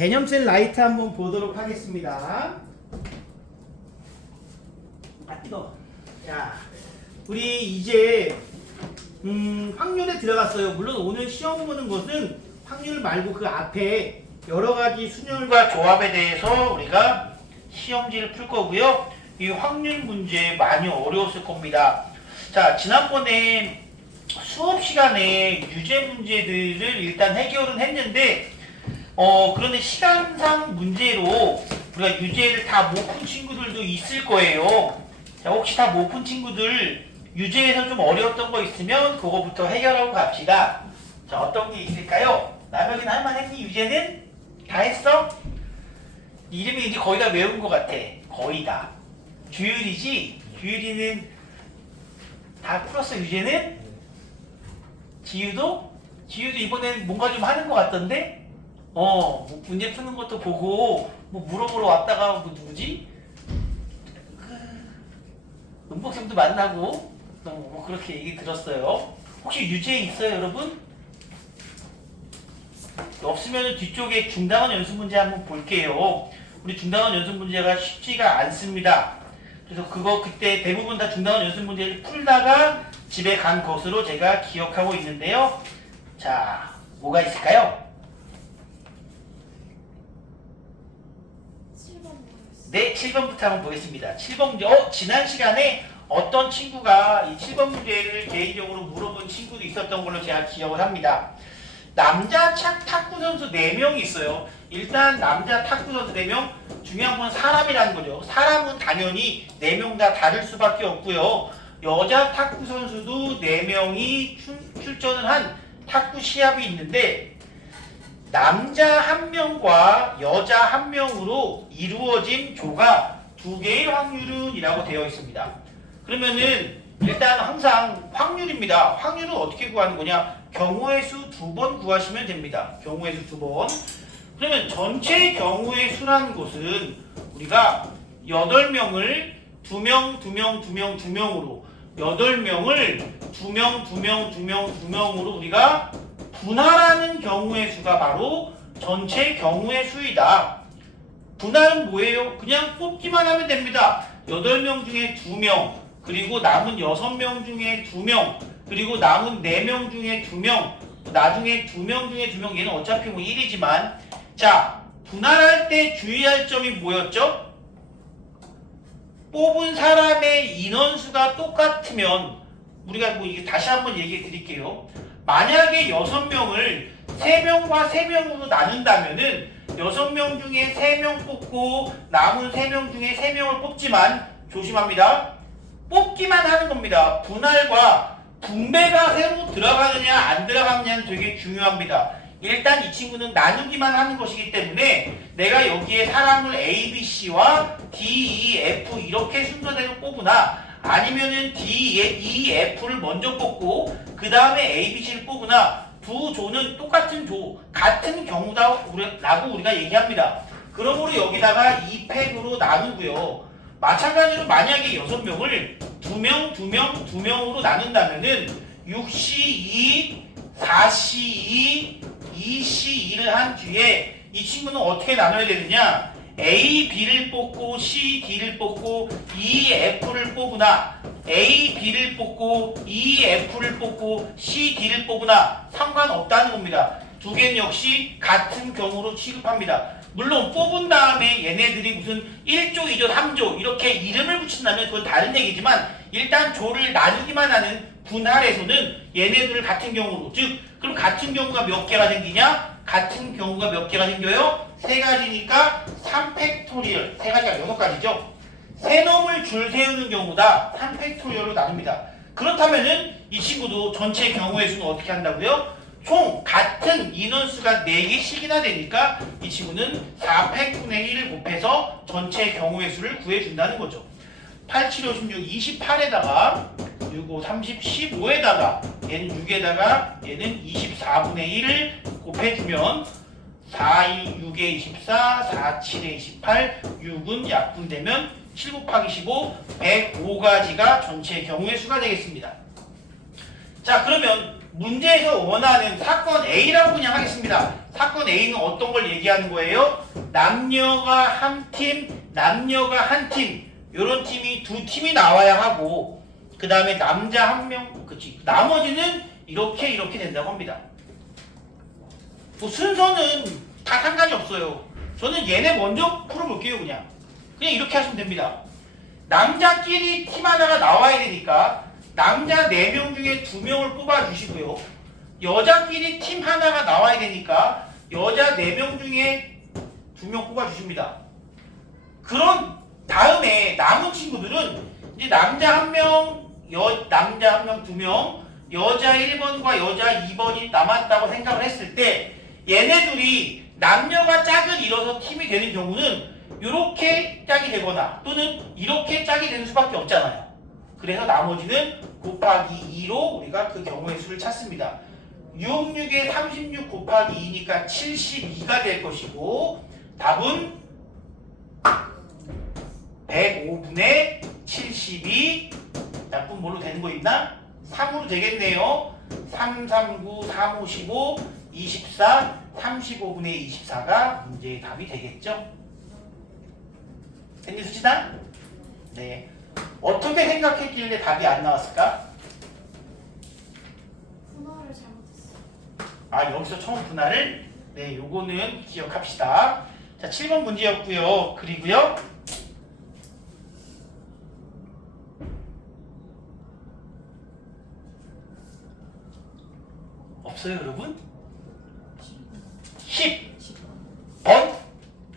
개념셀 라이트 한번 보도록 하겠습니다. 아 뜨거. 자, 우리 이제 확률에 들어갔어요. 물론 오늘 시험 보는 것은 확률 말고 그 앞에 여러 가지 순열과 조합에 대해서 우리가 시험지를 풀 거고요. 이 확률 문제 많이 어려웠을 겁니다. 자, 지난번에 수업 시간에 유제 문제들을 일단 해결은 했는데 그런데 시간상 문제로 우리가 유제를 다 못 푼 친구들도 있을 거예요. 자, 혹시 다 못 푼 친구들 유제에서 좀 어려웠던 거 있으면 그거부터 해결하고 갑시다. 자, 어떤 게 있을까요? 남혁이는 할만했니? 유제는? 다 했어? 이름이 이제 거의 다 외운 것 같아. 거의 다. 주율이지? 주율이는 다 풀었어, 유제는? 지유도? 지유도 이번엔 뭔가 좀 하는 것 같던데? 뭐 문제 푸는 것도 보고 뭐 물어보러 왔다가 뭐 누구지? 은복쌤도 만나고 뭐 그렇게 얘기 들었어요. 혹시 유제 있어요, 여러분? 없으면 뒤쪽에 중당원 연습 문제 한번 볼게요. 우리 중당원 연습 문제가 쉽지가 않습니다. 그래서 그거 그때 대부분 다 중당원 연습 문제를 풀다가 집에 간 것으로 제가 기억하고 있는데요. 자, 뭐가 있을까요? 네, 7번부터 한번 보겠습니다. 7번 문제. 지난 시간에 어떤 친구가 이 7번 문제를 개인적으로 물어본 친구도 있었던 걸로 제가 기억을 합니다. 남자 탁구 선수 4명이 있어요. 일단 남자 탁구 선수 4명, 중요한 건 사람이라는 거죠. 사람은 당연히 4명 다 다를 수밖에 없고요. 여자 탁구 선수도 4명이 출전을 한 탁구 시합이 있는데 남자 1명과 여자 1명으로 이루어진 조가 2개의 확률은 이라고 되어 있습니다. 그러면은 일단 항상 확률입니다. 확률은 어떻게 구하는 거냐? 경우의 수 2번 구하시면 됩니다. 경우의 수 2번. 그러면 전체 경우의 수라는 것은 우리가 8명을 2명, 2명, 2명, 2명으로 8명을 2명, 2명, 2명, 2명으로 우리가 분할하는 경우의 수가 바로 전체 경우의 수이다. 분할은 뭐예요? 그냥 뽑기만 하면 됩니다. 8명 중에 2명, 그리고 남은 6명 중에 2명, 그리고 남은 4명 중에 2명, 나중에 2명 중에 2명, 얘는 어차피 뭐 1이지만 자, 분할할 때 주의할 점이 뭐였죠? 뽑은 사람의 인원수가 똑같으면 우리가 뭐 이게 다시 한번 얘기해 드릴게요. 만약에 6명을 3명과 3명으로 나눈다면은 6명 중에 3명 뽑고 남은 3명 중에 3명을 뽑지만 조심합니다. 뽑기만 하는 겁니다. 분할과 분배가 새로 들어가느냐 안 들어가느냐는 되게 중요합니다. 일단 이 친구는 나누기만 하는 것이기 때문에 내가 여기에 사람을 A, B, C와 D, E, F 이렇게 순서대로 뽑으나 아니면은 D, E, F를 먼저 뽑고 그 다음에 A, B, C를 뽑으나 두 조는 똑같은 조, 같은 경우다라고 우리가 얘기합니다. 그러므로 여기다가 2팩으로 나누고요. 마찬가지로 만약에 6명을 2명, 2명, 2명으로 나눈다면은 6C2, 4C2, 2C2를 한 뒤에 이 친구는 어떻게 나눠야 되느냐? A, B를 뽑고 C, D를 뽑고 E, F를 뽑으나 A, B를 뽑고 E, F를 뽑고 C, D를 뽑으나 상관없다는 겁니다. 두 개는 역시 같은 경우로 취급합니다. 물론 뽑은 다음에 얘네들이 무슨 1조, 2조, 3조 이렇게 이름을 붙인다면 그건 다른 얘기지만 일단 조를 나누기만 하는 분할에서는 얘네들을 같은 경우로 즉 그럼 같은 경우가 몇 개가 생기냐? 같은 경우가 몇 개가 생겨요? 3가지니까 3팩토리얼 3가지가 6가지죠. 세 놈을 줄 세우는 경우다 3팩토리얼로 나눕니다. 그렇다면은 이 친구도 전체 경우의 수는 어떻게 한다고요? 총 같은 인원수가 4개씩이나 되니까 이 친구는 4팩분의 1을 곱해서 전체 경우의 수를 구해준다는 거죠. 8, 7, 5, 16, 28에다가 6, 5, 30, 15에다가 얘는 6에다가 얘는 24분의 1을 곱해주면 4, 2, 6에 24, 4, 7에 28, 6은 약분되면 7 곱하기 15, 105가지가 전체 경우의 수가 되겠습니다. 자, 그러면 문제에서 원하는 사건 A라고 그냥 하겠습니다. 사건 A는 어떤 걸 얘기하는 거예요? 남녀가 한 팀, 남녀가 한 팀, 이런 팀이 두 팀이 나와야 하고, 그 다음에 남자 한 명, 그치? 나머지는 이렇게 된다고 합니다. 뭐 순서는 다 상관이 없어요. 저는 얘네 먼저 풀어볼게요. 그냥 이렇게 하시면 됩니다. 남자끼리 팀 하나가 나와야 되니까 남자 4명 중에 2명을 뽑아주시고요. 여자끼리 팀 하나가 나와야 되니까 여자 4명 중에 2명 뽑아주십니다. 그런 다음에 남은 친구들은 이제 남자 1명, 남자 1명, 2명, 여자 1번과 여자 2번이 남았다고 생각을 했을 때 얘네들이 남녀가 짝을 이뤄서 팀이 되는 경우는 이렇게 짝이 되거나 또는 이렇게 짝이 되는 수밖에 없잖아요. 그래서 나머지는 곱하기 2로 우리가 그 경우의 수를 찾습니다. 6, 6에 36 곱하기 2니까 72가 될 것이고 답은 105분의 72 나쁜 뭘로 되는 거 있나? 3으로 되겠네요. 3, 3, 9, 3, 5, 15, 24, 35분의 24가 문제의 답이 되겠죠? 됐니 수지다? 네. 어떻게 생각했길래 답이 안 나왔을까? 분할을 잘못했어. 아, 여기서 처음 분할을? 네, 요거는 기억합시다. 자, 7번 문제였고요. 그리고요. 없어요, 여러분? 10번?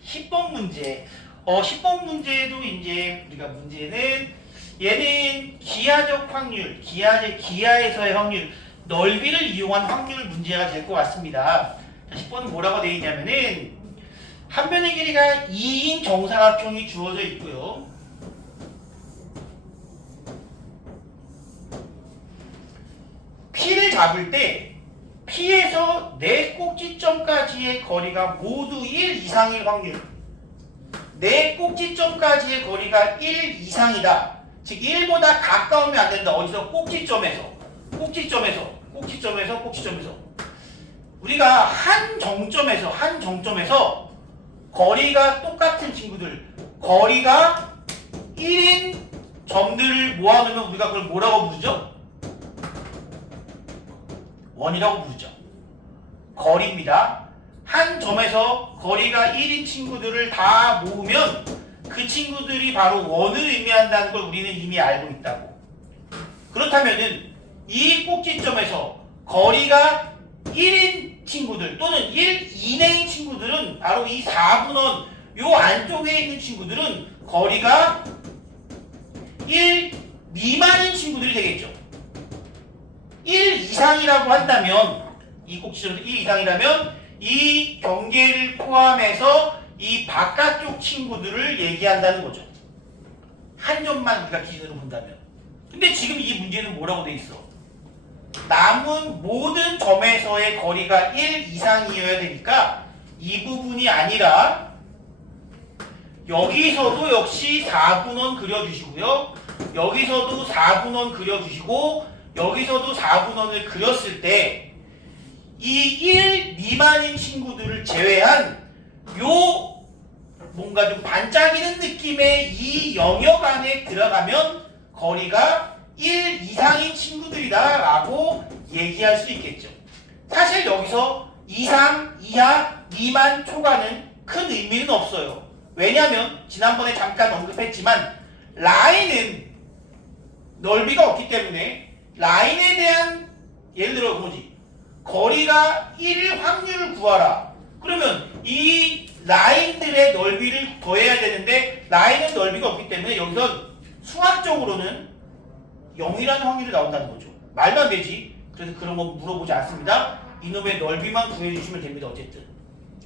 10번 문제. 10번 문제도 이제 우리가 문제는 얘는 기하적 확률, 기하에서의 확률, 넓이를 이용한 확률 문제가 될 것 같습니다. 자, 10번은 뭐라고 되어 있냐면은 한 변의 길이가 2인 정사각형이 주어져 있고요. P를 잡을 때 P에서 4꼭지점까지의 거리가 모두 1 이상일 확률. 4꼭지점까지의 거리가 1 이상이다. 즉 1보다 가까우면 안 된다. 어디서? 꼭지점에서. 우리가 한 정점에서 거리가 똑같은 친구들, 거리가 1인 점들을 모아놓으면 우리가 그걸 뭐라고 부르죠? 원이라고 부르죠. 거리입니다. 한 점에서 거리가 1인 친구들을 다 모으면 그 친구들이 바로 원을 의미한다는 걸 우리는 이미 알고 있다고. 그렇다면은 이 꼭지점에서 거리가 1인 친구들 또는 1 이내인 친구들은 바로 이 4분원 요 안쪽에 있는 친구들은 거리가 1 미만인 친구들이 되겠죠. 1 이상이라고 한다면 이 꼭지점에서 1 이상이라면 이 경계를 포함해서 이 바깥쪽 친구들을 얘기한다는 거죠. 한 점만 우리가 기준으로 본다면. 근데 지금 이 문제는 뭐라고 돼 있어? 남은 모든 점에서의 거리가 1 이상이어야 되니까 이 부분이 아니라 여기서도 역시 4분원 그려주시고요. 여기서도 4분원 그려주시고 여기서도 4분원을 그렸을 때 이 1 미만인 친구들을 제외한 요 뭔가 좀 반짝이는 느낌의 이 영역 안에 들어가면 거리가 1 이상인 친구들이다 라고 얘기할 수 있겠죠. 사실 여기서 이상, 이하, 미만, 초과는 큰 의미는 없어요. 왜냐하면 지난번에 잠깐 언급했지만 라인은 넓이가 없기 때문에 라인에 대한 예를 들어 뭐지? 거리가 1일 확률을 구하라. 그러면 이 라인들의 넓이를 더해야 되는데 라인은 넓이가 없기 때문에 여기서 수학적으로는 0이라는 확률이 나온다는 거죠. 말도 안 되지. 그래서 그런 거 물어보지 않습니다. 이놈의 넓이만 구해주시면 됩니다. 어쨌든.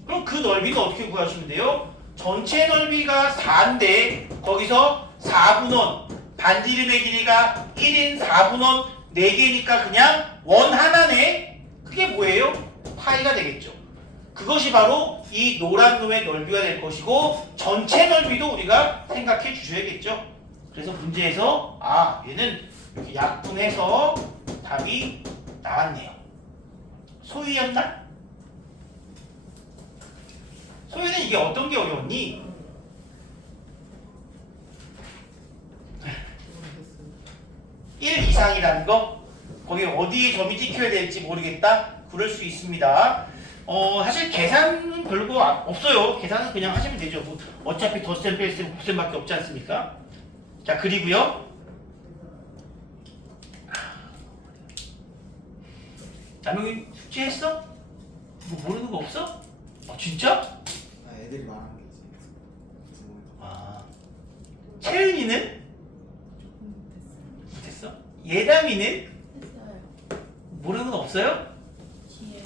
그럼 그 넓이는 어떻게 구하시면 돼요? 전체 넓이가 4인데 거기서 4분원 반지름의 길이가 1인 4분원 4개니까 그냥 원 하나네. 그게 뭐예요? 파이가 되겠죠. 그것이 바로 이 노란 놈의 넓이가 될 것이고 전체 넓이도 우리가 생각해 주셔야겠죠. 그래서 문제에서 얘는 이렇게 약분해서 답이 나왔네요. 소유였나? 소유는 이게 어떤 게 어려웠니? 1 이상이라는 거? 거기 어디에 점이 찍혀야 될지 모르겠다? 그럴 수 있습니다. 사실 계산은 별거 없어요. 계산은 그냥 하시면 되죠. 뭐 어차피 덧셈, 뺄셈, 곱셈밖에 없지 않습니까? 자, 그리고요. 남영이 숙제했어? 뭐 모르는 거 없어? 진짜? 애들이 말하는 게 있지. 채은이는? 못했어? 예담이는? 했어요. 모르는 건 없어요? 뒤에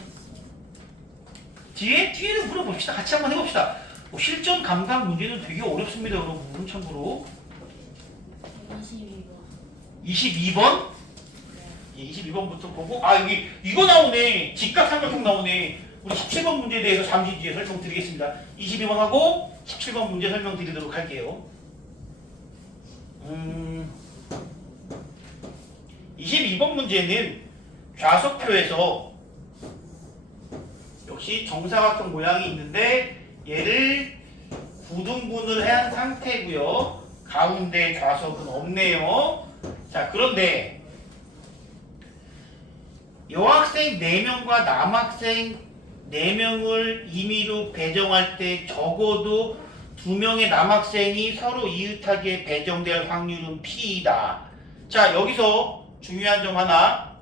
했어요. 뒤에는 물어봅시다. 같이 한번 해봅시다. 실전 감각 문제는 되게 어렵습니다, 여러분. 참고로. 22번. 22번? 네. 22번부터 보고, 여기 이거 나오네. 직각삼각형 나오네. 우리 17번 문제에 대해서 잠시 뒤에 설명드리겠습니다. 22번하고 17번 문제 설명드리도록 할게요. 22번 문제는 좌석표에서 역시 정사각형 모양이 있는데 얘를 구등분을 한 상태고요. 가운데 좌석은 없네요. 자, 그런데 여학생 4명과 남학생 4명을 임의로 배정할 때 적어도 2명의 남학생이 서로 이웃하게 배정될 확률은 P이다. 자, 여기서 중요한 점 하나.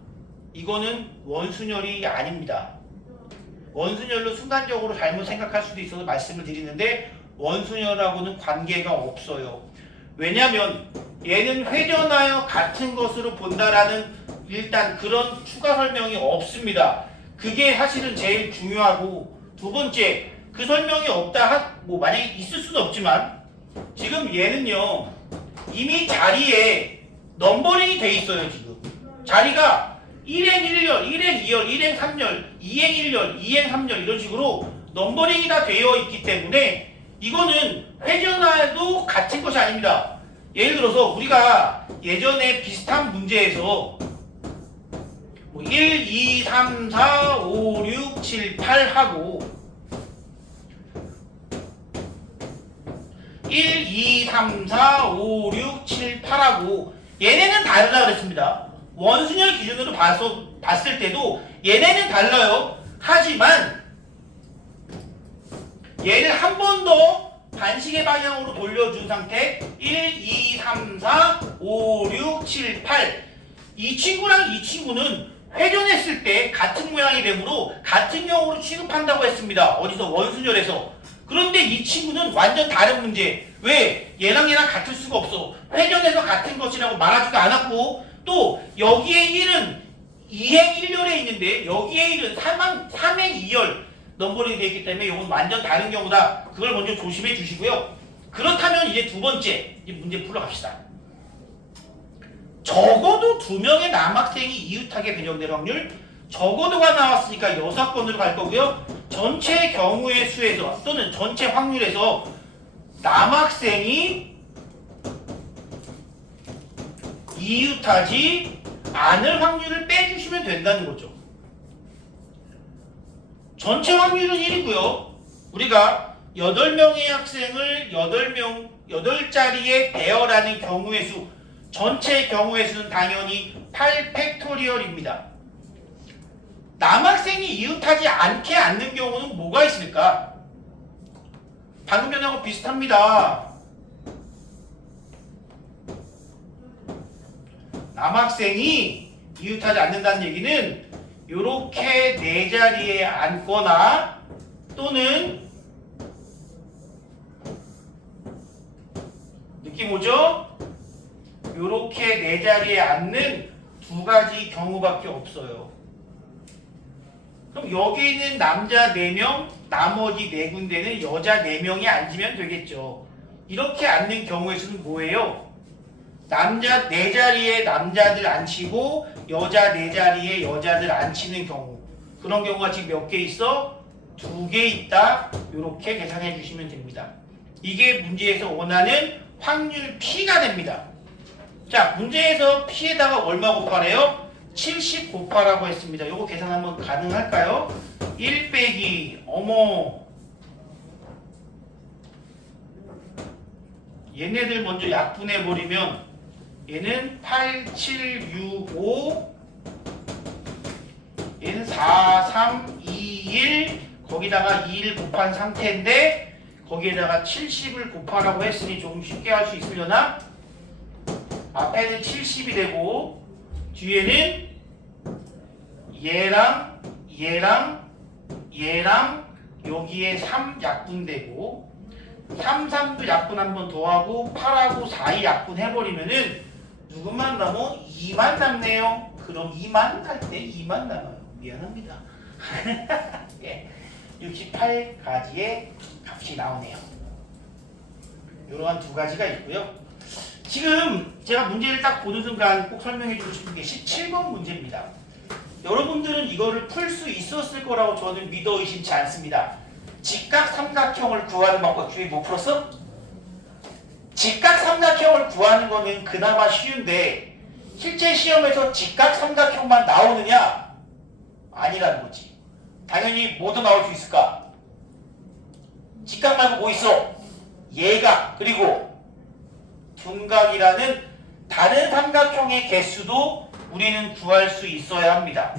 이거는 원순열이 아닙니다. 원순열로 순간적으로 잘못 생각할 수도 있어서 말씀을 드리는데 원순열하고는 관계가 없어요. 왜냐하면 얘는 회전하여 같은 것으로 본다라는 일단 그런 추가 설명이 없습니다. 그게 사실은 제일 중요하고, 두 번째, 그 설명이 없다 만약에 있을 수는 없지만 지금 얘는요 이미 자리에 넘버링이 돼 있어요. 지금 자리가 1행 1열, 1행 2열, 1행 3열, 2행 1열, 2행 3열 이런 식으로 넘버링이 다 되어 있기 때문에 이거는 회전하여도 같은 것이 아닙니다. 예를 들어서 우리가 예전에 비슷한 문제에서 1, 2, 3, 4, 5, 6, 7, 8 하고 1, 2, 3, 4, 5, 6, 7, 8하고 얘네는 다르다 그랬습니다. 원순열 기준으로 봤을 때도 얘네는 달라요. 하지만 얘를 한 번 더 반시계 방향으로 돌려준 상태 1, 2, 3, 4, 5, 6, 7, 8 이 친구랑 이 친구는 회전했을 때 같은 모양이 되므로 같은 경우로 취급한다고 했습니다. 어디서? 원순열에서. 그런데 이 친구는 완전 다른 문제. 왜? 얘랑 같을 수가 없어. 회전해서 같은 것이라고 말하지도 않았고 또 여기에 1은 2행 1열에 있는데 여기에 1은 3행 2열 넘버링이 되어 있기 때문에 이건 완전 다른 경우다. 그걸 먼저 조심해 주시고요. 그렇다면 이제 두 번째 문제 풀어갑시다. 적어도 2명의 남학생이 이웃하게 배정될 확률 적어도가 나왔으니까 6건으로 갈 거고요. 전체 경우의 수에서 또는 전체 확률에서 남학생이 이웃하지 않을 확률을 빼주시면 된다는 거죠. 전체 확률은 1이고요. 우리가 8명의 학생을 8자리에 배열하는 경우의 수 전체 경우의 수는 당연히 8팩토리얼입니다. 남학생이 이웃하지 않는 경우는 뭐가 있을까? 방금 전하고 비슷합니다. 남학생이 이웃하지 않는다는 얘기는 이렇게 4자리에 앉거나 또는 느낌 오죠? 이렇게 4자리에 앉는 2가지 경우밖에 없어요. 그럼 여기 있는 남자 4명, 나머지 4군데는 여자 4명이 앉으면 되겠죠. 이렇게 앉는 경우의 수는 뭐예요? 남자 4자리에 남자들 앉히고 여자 4자리에 여자들 앉히는 경우. 그런 경우가 지금 몇 개 있어? 2개 있다. 이렇게 계산해 주시면 됩니다. 이게 문제에서 원하는 확률 P가 됩니다. 자, 문제에서 P에다가 얼마 곱하래요? 70 곱하라고 했습니다. 요거 계산 한번 가능할까요? 1 빼기 어머 얘네들 먼저 약분해 버리면 얘는 8, 7, 6, 5 얘는 4, 3, 2, 1 거기다가 2를 곱한 상태인데 거기에다가 70을 곱하라고 했으니 조금 쉽게 할 수 있으려나? 앞에는 70이 되고 뒤에는 얘랑 여기에 3 약분되고 3, 3도 약분 한 번 더하고 8하고 4이 약분해버리면은 누구만 남어? 2만 남네요. 그럼 2만 할 때 2만 남아요. 미안합니다. 예, 68가지의 값이 나오네요. 이러한 두 가지가 있고요. 지금 제가 문제를 딱 보는 순간 꼭 설명해 주고 싶은 게 17번 문제입니다. 여러분들은 이거를 풀 수 있었을 거라고 저는 믿어 의심치 않습니다. 직각 삼각형을 구하는 방법 주위 못 풀었어? 직각 삼각형을 구하는 거는 그나마 쉬운데 실제 시험에서 직각 삼각형만 나오느냐? 아니라는 거지. 당연히 뭐도 나올 수 있을까? 직각 말고 뭐 있어? 예각 그리고 둔각이라는 다른 삼각형의 개수도 우리는 구할 수 있어야 합니다.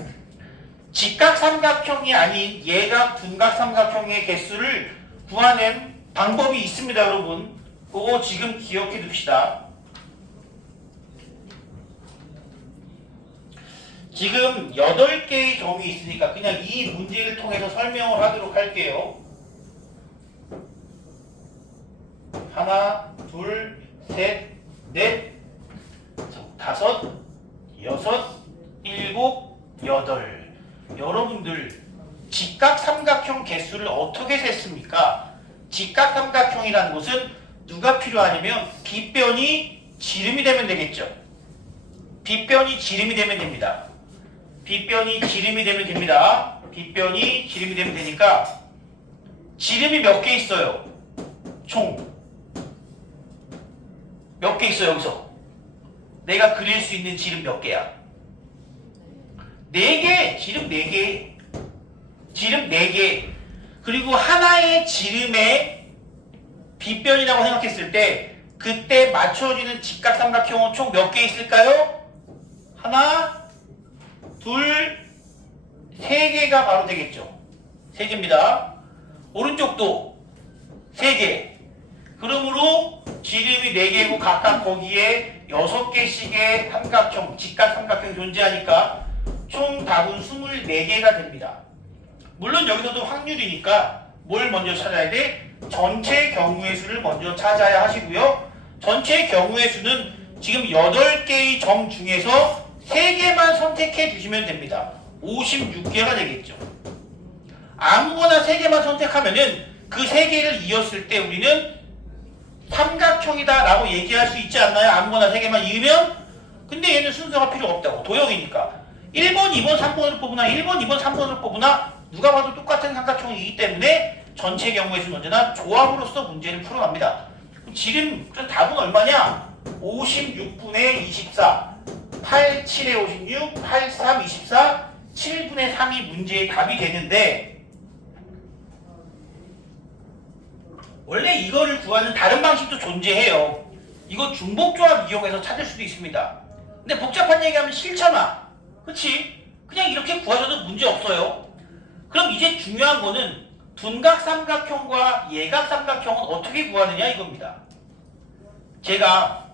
직각 삼각형이 아닌 예각, 둔각 삼각형의 개수를 구하는 방법이 있습니다, 여러분. 그거 지금 기억해 둡시다. 지금 8개의 점이 있으니까 그냥 이 문제를 통해서 설명을 하도록 할게요. 하나, 둘, 셋, 넷, 다섯, 여섯, 일곱, 여덟. 여러분들 직각 삼각형 개수를 어떻게 셌습니까? 직각 삼각형이라는 것은 누가 필요하냐면 빗변이 지름이 되면 되겠죠. 빗변이 지름이 되면 됩니다. 빗변이 지름이 되면 됩니다. 빗변이 지름이 되면 되니까 지름이 몇 개 있어요? 총 몇 개 있어요 여기서? 내가 그릴 수 있는 지름 몇 개야? 4개! 지름 4개. 지름 4개. 그리고 하나의 지름의 빗변이라고 생각했을 때 그때 맞춰지는 직각삼각형은 총 몇 개 있을까요? 하나, 둘, 3개가 바로 되겠죠. 3개입니다. 오른쪽도 3개. 그러므로 지름이 4개고 각각 거기에 6개씩의 삼각형, 직각삼각형이 존재하니까 총 답은 24개가 됩니다. 물론 여기서도 확률이니까 뭘 먼저 찾아야 돼? 전체 경우의 수를 먼저 찾아야 하시고요. 전체 경우의 수는 지금 8개의 점 중에서 3개만 선택해 주시면 됩니다. 56개가 되겠죠. 아무거나 3개만 선택하면은 그 3개를 이었을 때 우리는 삼각형이다 라고 얘기할 수 있지 않나요? 아무거나 3개만 이으면? 근데 얘는 순서가 필요 없다고. 도형이니까 1번, 2번, 3번으로 뽑으나 1번, 2번, 3번으로 뽑으나 누가 봐도 똑같은 삼각형이기 때문에 전체 경우의 수는 언제나 조합으로서 문제를 풀어갑니다. 지름 답은 얼마냐? 56분의 24 8, 7에 56, 8, 3, 24 7분의 3이 문제의 답이 되는데 원래 이거를 구하는 다른 방식도 존재해요. 이거 중복조합 이용해서 찾을 수도 있습니다. 근데 복잡한 얘기하면 싫잖아. 그치? 그냥 이렇게 구하셔도 문제 없어요. 그럼 이제 중요한 거는 둔각 삼각형과 예각 삼각형은 어떻게 구하느냐 이겁니다. 제가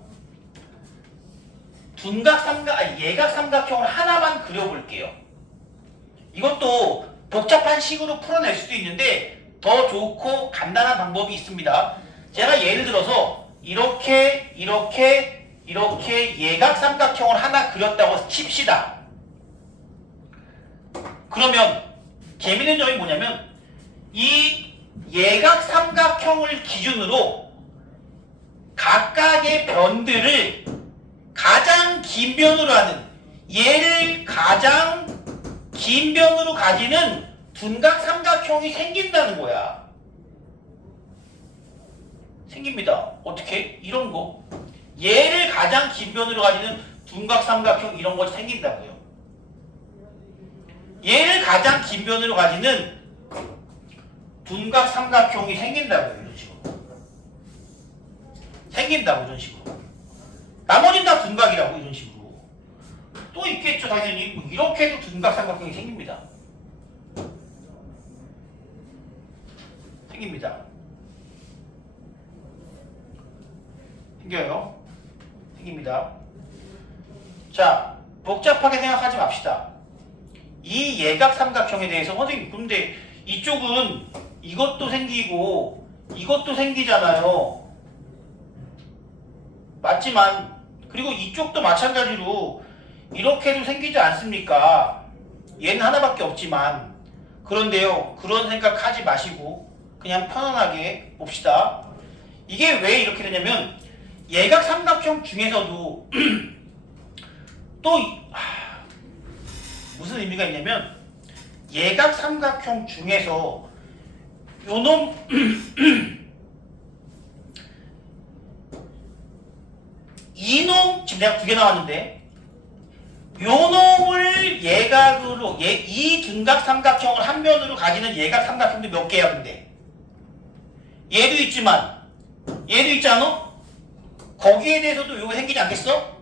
예각 삼각형을 하나만 그려볼게요. 이것도 복잡한 식으로 풀어낼 수도 있는데 더 좋고 간단한 방법이 있습니다. 제가 예를 들어서 이렇게 예각 삼각형을 하나 그렸다고 칩시다. 그러면 재미있는 점이 뭐냐면 이 예각 삼각형을 기준으로 각각의 변들을 가장 긴 변으로 하는 얘를 가장 긴 변으로 가지는 둔각 삼각형이 생긴다는 거야. 생깁니다. 어떻게? 이런 거. 얘를 가장 긴 변으로 가지는 둔각 삼각형 이런 거 생긴다고요. 얘를 가장 긴 변으로 가지는 둔각 삼각형이 생긴다고요. 이런 식으로. 생긴다고 이런 식으로. 나머지는 다 둔각이라고 이런 식으로. 또 있겠죠 당연히. 뭐 이렇게 해도 둔각 삼각형이 생깁니다. 생깁니다. 생겨요. 생깁니다. 자, 복잡하게 생각하지 맙시다. 이 예각 삼각형에 대해서 선생님 근데 이쪽은 이것도 생기고 이것도 생기잖아요. 맞지만 그리고 이쪽도 마찬가지로 이렇게도 생기지 않습니까? 얘는 하나밖에 없지만 그런데요. 그런 생각하지 마시고 그냥 편안하게 봅시다. 이게 왜 이렇게 되냐면 예각 삼각형 중에서도 또 무슨 의미가 있냐면 예각 삼각형 중에서 요놈 이놈 지금 내가 2개 나왔는데 요놈을 예각으로 이 둔각 삼각형을 한 면으로 가지는 예각 삼각형도 몇 개야 근데 얘도 있지만 얘도 있지 않아? 거기에 대해서도 요거 생기지 않겠어?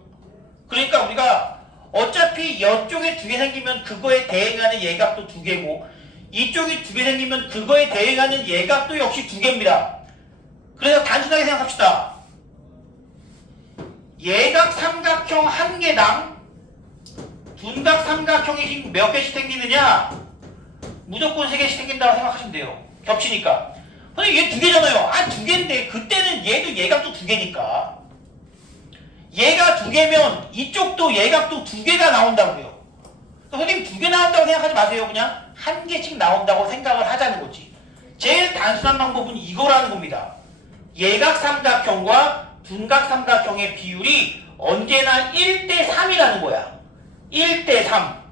그러니까 우리가 어차피 이쪽에 2개 생기면 그거에 대응하는 예각도 2개고 이쪽이 2개 생기면 그거에 대응하는 예각도 역시 2개입니다. 그래서 단순하게 생각합시다. 예각 삼각형 한 개당 둔각 삼각형이 몇 개씩 생기느냐? 무조건 3개씩 생긴다고 생각하시면 돼요. 겹치니까. 근데 얘 2개잖아요. 아 2개인데 그때는 얘도 예각도 2개니까. 얘가 2개면 이쪽도 예각도 2개가 나온다고요. 선생님 2개 나온다고 생각하지 마세요. 그냥 1개씩 나온다고 생각을 하자는 거지. 제일 단순한 방법은 이거라는 겁니다. 예각 삼각형과 둔각 삼각형의 비율이 언제나 1대 3이라는 거야. 1대 3.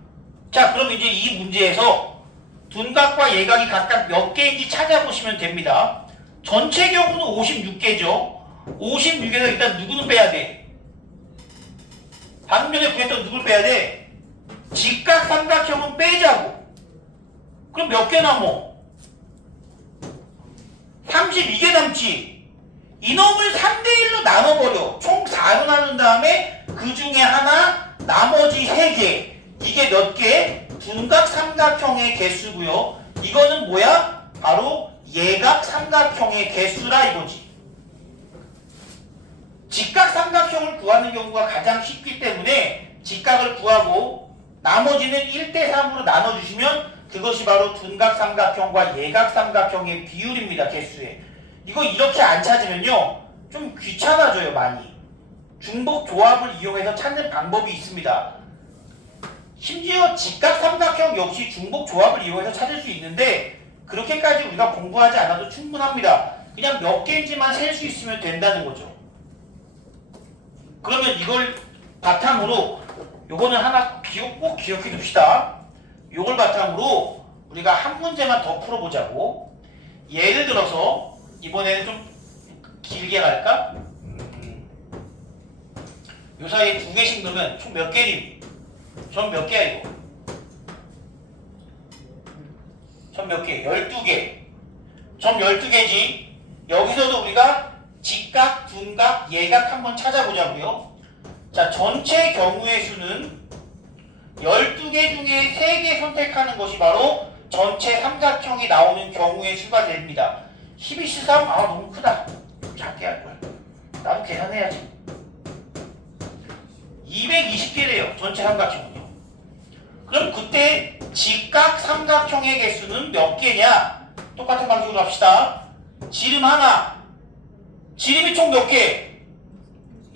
자, 그럼 이제 이 문제에서 둔각과 예각이 각각 몇 개인지 찾아보시면 됩니다. 전체 경우는 56개죠. 56에서 일단 누구는 빼야 돼? 방금 전에 구했던 누굴 빼야 돼? 직각 삼각형은 빼자고. 그럼 몇 개 남어? 32개 남지. 이놈을 3대1로 나눠버려. 총 4로 나눈 다음에 그 중에 하나, 나머지 3개. 이게 몇 개? 둔각 삼각형의 개수고요. 이거는 뭐야? 바로 예각 삼각형의 개수라 이거지. 직각 삼각형을 구하는 경우가 가장 쉽기 때문에 직각을 구하고 나머지는 1대 3으로 나눠주시면 그것이 바로 둔각 삼각형과 예각 삼각형의 비율입니다. 개수에. 이거 이렇게 안 찾으면요. 좀 귀찮아져요. 많이. 중복 조합을 이용해서 찾는 방법이 있습니다. 심지어 직각 삼각형 역시 중복 조합을 이용해서 찾을 수 있는데 그렇게까지 우리가 공부하지 않아도 충분합니다. 그냥 몇 개인지만 셀 수 있으면 된다는 거죠. 그러면 이걸 바탕으로 요거는 하나 꼭 기억해 둡시다. 요걸 바탕으로 우리가 한 문제만 더 풀어보자고. 예를 들어서 이번에는 좀 길게 갈까? 요 사이에 2개씩 넣으면 총 몇 개니? 전 몇 개야 이거? 전 몇 개? 12개. 전 12개지. 여기서도 우리가 직각, 둔각, 예각 한번 찾아보자고요. 자, 전체 경우의 수는 12개 중에 3개 선택하는 것이 바로 전체 삼각형이 나오는 경우의 수가 됩니다. 12-3? 아, 너무 크다. 작게 할걸. 나도 계산해야지. 220개래요. 전체 삼각형은요. 그럼 그때 직각 삼각형의 개수는 몇 개냐? 똑같은 방식으로 합시다. 지름 하나. 지름이 총 몇 개?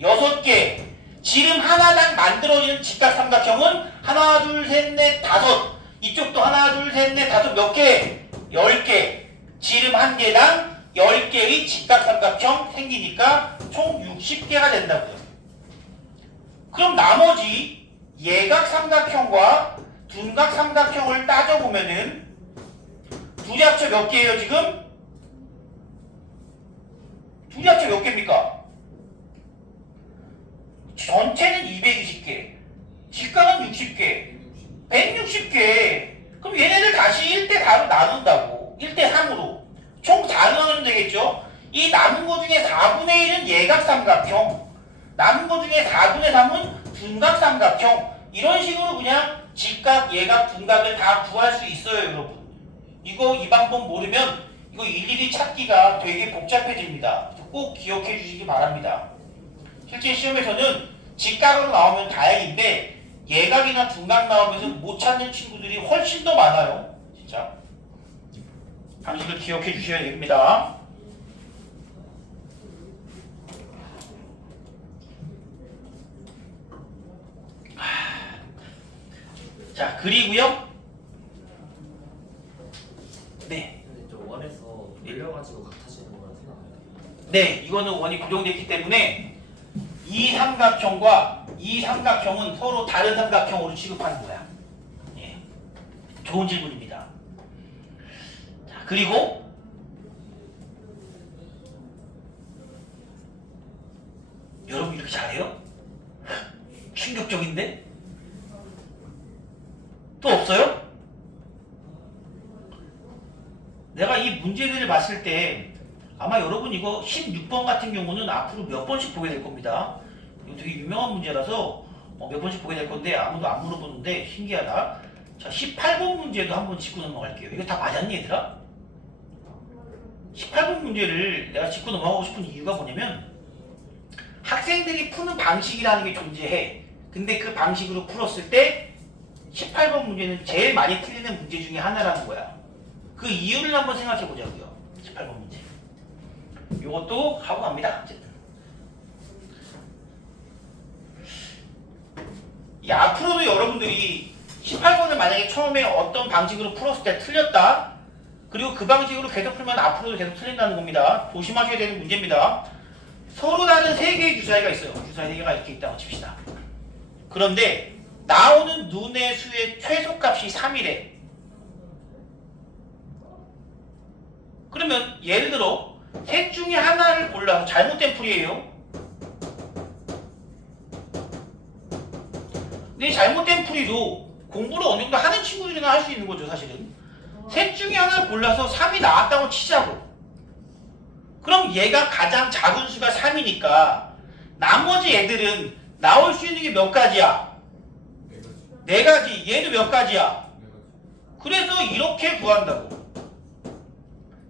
6개. 지름 하나당 만들어지는 직각 삼각형은 하나, 둘, 셋, 넷, 다섯. 이쪽도 하나, 둘, 셋, 넷, 다섯 몇 개? 10개. 지름 한 개당 10개의 직각 삼각형 생기니까 총 60개가 된다고요. 그럼 나머지 예각 삼각형과 둔각 삼각형을 따져보면은 둘이 합쳐 몇 개예요 지금? 둘이 합쳐 몇 개입니까? 전체는 220개, 직각은 60개, 160개. 남은 거 중에 4분의 1은 예각삼각형, 남은 거 중에 4분의 3은 둔각삼각형. 이런 식으로 그냥 직각, 예각, 둔각을 다 구할 수 있어요, 여러분. 이 방법 모르면 이거 일일이 찾기가 되게 복잡해집니다. 꼭 기억해 주시기 바랍니다. 실제 시험에서는 직각으로 나오면 다행인데 예각이나 둔각 나오면서 못 찾는 친구들이 훨씬 더 많아요. 진짜. 방식을 기억해 주셔야 됩니다. 자, 그리고요. 네. 근데 저 원에서 밀려가지고 같아지는 거라 생각해요. 네, 이거는 원이 고정됐기 때문에 이 삼각형과 이 삼각형은 서로 다른 삼각형으로 취급하는 거야. 예. 좋은 질문입니다. 자, 그리고 여러분 이렇게 잘해요? 충격적인데? 또 없어요? 내가 이 문제들을 봤을 때 아마 여러분 이거 16번 같은 경우는 앞으로 몇 번씩 보게 될 겁니다. 이거 되게 유명한 문제라서 몇 번씩 보게 될 건데 아무도 안 물어보는데 신기하다. 자, 18번 문제도 한번 짚고 넘어갈게요. 이거 다 맞았니 얘들아? 18번 문제를 내가 짚고 넘어가고 싶은 이유가 뭐냐면 학생들이 푸는 방식이라는 게 존재해. 근데 그 방식으로 풀었을 때 18번 문제는 제일 많이 틀리는 문제 중에 하나라는 거야. 그 이유를 한번 생각해 보자고요. 18번 문제. 요것도 하고 갑니다. 어쨌든. 앞으로도 여러분들이 18번을 만약에 처음에 어떤 방식으로 풀었을 때 틀렸다. 그리고 그 방식으로 계속 풀면 앞으로도 계속 틀린다는 겁니다. 조심하셔야 되는 문제입니다. 서로 다른 세 개의 주사위가 있어요. 주사위 4개가 이렇게 있다고 칩시다. 그런데 나오는 눈의 수의 최소값이 3이래. 그러면 예를 들어 셋 중에 하나를 골라서 잘못된 풀이에요. 근데 잘못된 풀이도 공부를 어느 정도 하는 친구들이나 할 수 있는 거죠, 사실은. 셋 중에 하나를 골라서 3이 나왔다고 치자고. 그럼 얘가 가장 작은 수가 3이니까 나머지 애들은 나올 수 있는 게 몇 가지야? 4가지. 얘도 몇 가지야? 그래서 이렇게 구한다고.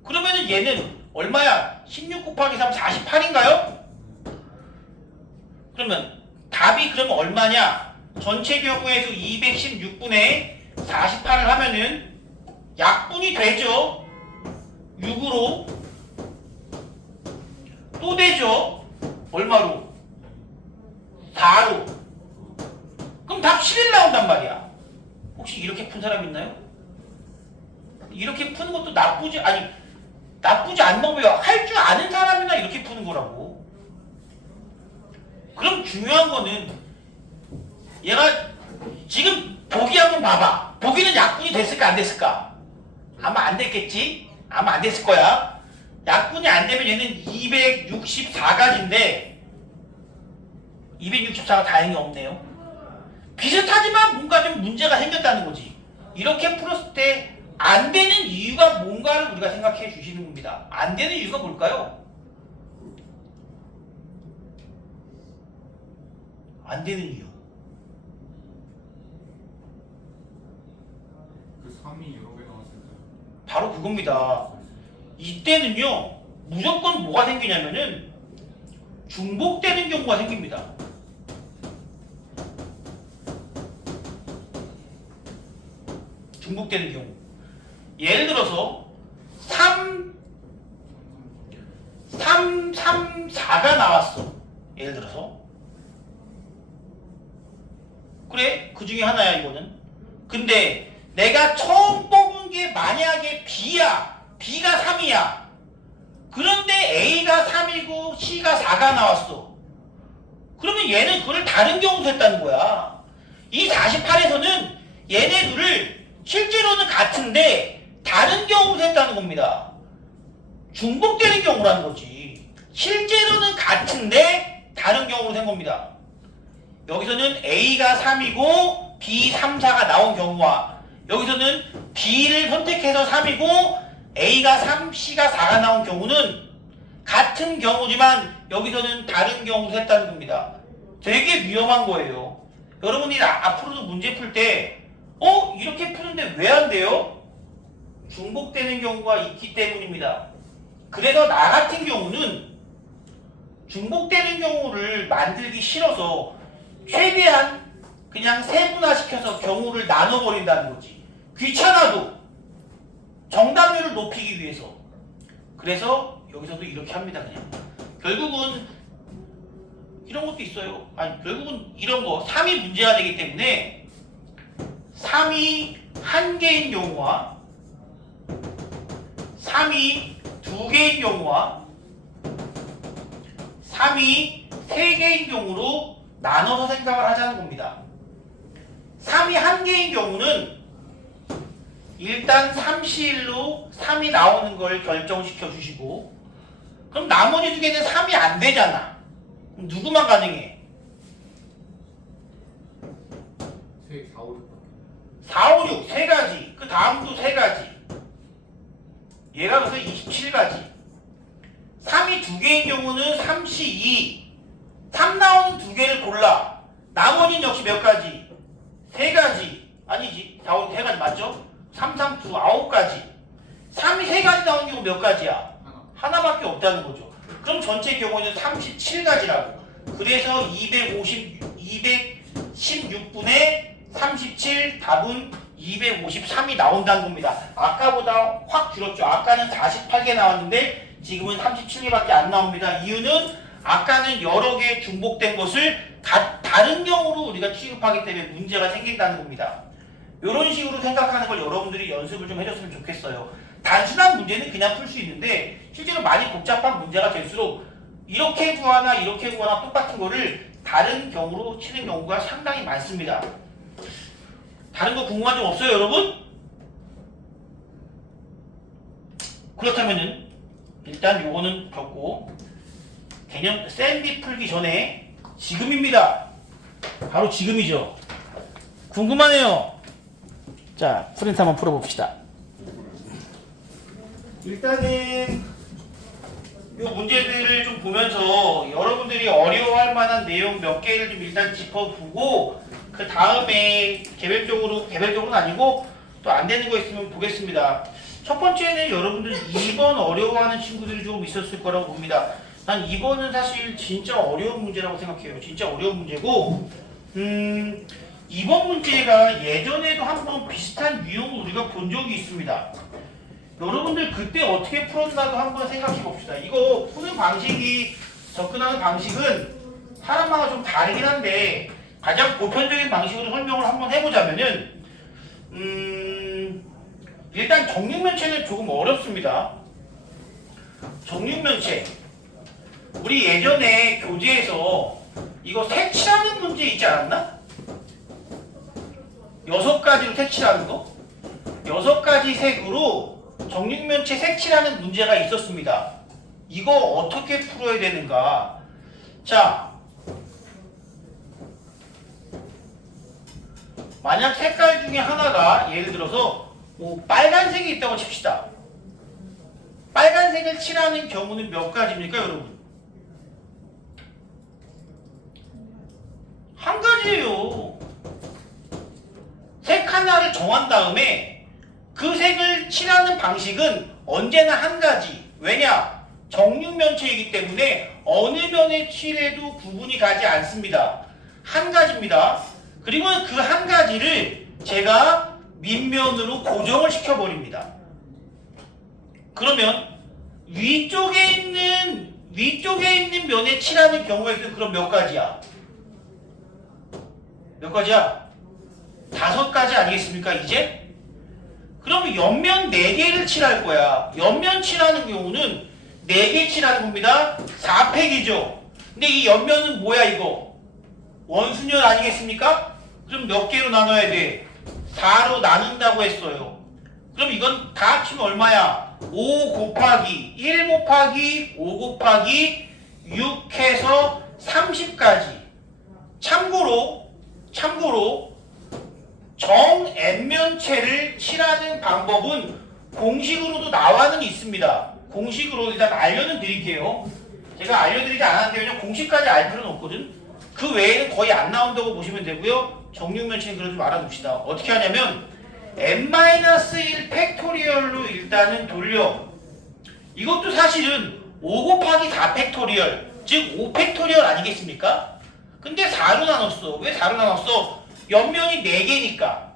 그러면은 얘는 얼마야? 16 곱하기 3 48인가요? 그러면 답이 그러면 얼마냐? 전체 경우에서 216분의 48을 하면은 약분이 되죠. 6으로 또 되죠. 얼마로? 4로. 그럼 답 11 나온단 말이야. 혹시 이렇게 푼 사람 있나요? 이렇게 푸는 것도 나쁘지 않은 방법이야. 할 줄 아는 사람이나 이렇게 푸는 거라고. 그럼 중요한 거는 얘가 지금 보기 한번 봐봐. 보기는 약분이 됐을까 안 됐을까? 아마 안 됐겠지? 아마 안 됐을 거야. 약분이 안 되면 얘는 264가지인데 264가 다행히 없네요. 비슷하지만 뭔가 좀 문제가 생겼다는 거지. 이렇게 풀었을 때 안 되는 이유가 뭔가를 우리가 생각해 주시는 겁니다. 안 되는 이유가 뭘까요? 안 되는 이유. 그 3이 여러 개 나왔을까요? 바로 그겁니다. 이때는요, 무조건 뭐가 생기냐면은 중복되는 경우가 생깁니다. 중복되는 경우. 예를 들어서 3, 4가 나왔어. 예를 들어서. 그래, 그 중에 하나야, 이거는. 근데 내가 처음 뽑은 게 만약에 B야. B가 3이야. 그런데 A가 3이고 C가 4가 나왔어. 그러면 얘는 그걸 다른 경우로 했다는 거야. 이 48에서는 얘네 둘을 실제로는 같은데 다른 경우로 했다는 겁니다. 중복되는 경우라는 거지. 실제로는 같은데 다른 경우로 된 겁니다. 여기서는 A가 3이고 B 3, 4가 나온 경우와 여기서는 B를 선택해서 3이고 A가 3, C가 4가 나온 경우는 같은 경우지만 여기서는 다른 경우를 했다는 겁니다. 되게 위험한 거예요. 여러분이 앞으로도 문제 풀 때 이렇게 푸는데 왜 안 돼요? 중복되는 경우가 있기 때문입니다. 그래서 나 같은 경우는 중복되는 경우를 만들기 싫어서 최대한 그냥 세분화시켜서 경우를 나눠버린다는 거지. 귀찮아도 정답률을 높이기 위해서. 그래서 여기서도 이렇게 합니다. 그냥 결국은 이런 것도 있어요. 아니 결국은 이런 거 3이 문제가 되기 때문에 3이 한 개인 경우와 3이 두 개인 경우와 3이 세 개인 경우로 나눠서 생각을 하자는 겁니다. 3이 한 개인 경우는 일단 3C1로 3이 나오는 걸 결정시켜 주시고, 그럼 나머지 두 개는 3이 안 되잖아. 그럼 누구만 가능해? 4, 5, 6. 4, 5, 6 세 가지. 그 다음도 세 가지. 얘가 그래서 27가지. 3이 두 개인 경우는 3C2. 3 나오는 두 개를 골라. 나머지는 역시 몇 가지? 세 가지. 아니지. 4, 5, 세 가지 맞죠? 3, 3, 2, 9가지. 3이 세 가지 나오는 경우 몇 가지야? 하나밖에 없다는 거죠. 그럼 전체 경우는 37가지라고. 그래서 216분의 37 답은 253이 나온다는 겁니다. 아까보다 확 줄었죠. 아까는 48개 나왔는데 지금은 37개밖에 안 나옵니다. 이유는 아까는 여러 개 중복된 것을 다른 경우로 우리가 취급하기 때문에 문제가 생긴다는 겁니다. 이런 식으로 생각하는 걸 여러분들이 연습을 좀 해줬으면 좋겠어요. 단순한 문제는 그냥 풀 수 있는데 실제로 많이 복잡한 문제가 될수록 이렇게 구하나 이렇게 구하나 똑같은 거를 다른 경우로 치는 경우가 상당히 많습니다. 다른 거 궁금한 점 없어요, 여러분? 그렇다면은 일단 요거는 겪고 개념 샌비 풀기 전에 지금입니다. 바로 지금이죠. 궁금하네요. 자, 프린트 한번 풀어봅시다. 일단은 이 문제들을 좀 보면서 여러분들이 어려워할 만한 내용 몇 개를 좀 일단 짚어보고 그 다음에 개별적으로는 아니고 또 안 되는 거 있으면 보겠습니다. 첫 번째는 여러분들 2번 어려워하는 친구들이 좀 있었을 거라고 봅니다. 난 2번은 사실 진짜 어려운 문제라고 생각해요. 진짜 어려운 문제고 2번 문제가 예전에도 한번 비슷한 유형을 우리가 본 적이 있습니다. 여러분들 그때 어떻게 풀었나도 한번 생각해 봅시다. 이거 푸는 방식이, 접근하는 방식은 사람마다 좀 다르긴 한데 가장 보편적인 방식으로 설명을 한번 해보자면은 일단 정육면체는 조금 어렵습니다. 정육면체 우리 예전에 교재에서 이거 색칠하는 문제 있지 않았나? 6가지로 색칠하는 거? 6가지 색으로 정육면체 색칠하는 문제가 있었습니다. 이거 어떻게 풀어야 되는가? 자, 만약 색깔 중에 하나가 예를 들어서 뭐 빨간색이 있다고 칩시다. 빨간색을 칠하는 경우는 몇 가지입니까, 여러분? 한 가지예요. 색 하나를 정한 다음에 그 색을 칠하는 방식은 언제나 한 가지. 왜냐? 정육면체이기 때문에 어느 면에 칠해도 구분이 가지 않습니다. 한 가지입니다. 그리고 그 한 가지를 제가 밑면으로 고정을 시켜버립니다. 그러면 위쪽에 있는 면에 칠하는 경우에 있으면 그럼 몇 가지야? 몇 가지야? 5가지 아니겠습니까, 이제? 그러면 옆면 4개를 칠할 거야. 옆면 칠하는 경우는 4개 칠하는 겁니다. 4팩이죠. 근데 이 옆면은 뭐야, 이거? 원순열 아니겠습니까? 그럼 몇 개로 나눠야 돼? 4로 나눈다고 했어요. 그럼 이건 다 합치면 얼마야? 5 곱하기 1 곱하기 5 곱하기 6 해서 30까지. 참고로 정N면체를 칠하는 방법은 공식으로도 나와는 있습니다. 공식으로 일단 알려는 드릴게요. 제가 알려드리지 않았는데 왜냐면 공식까지 알 필요는 없거든. 그 외에는 거의 안 나온다고 보시면 되고요. 정육면체는 그러지 말아둡시다. 어떻게 하냐면 n-1 팩토리얼로 일단은 돌려. 이것도 사실은 5 곱하기 4 팩토리얼, 즉 5 팩토리얼 아니겠습니까? 근데 4로 나눴어. 왜 4로 나눴어? 옆면이 4개니까.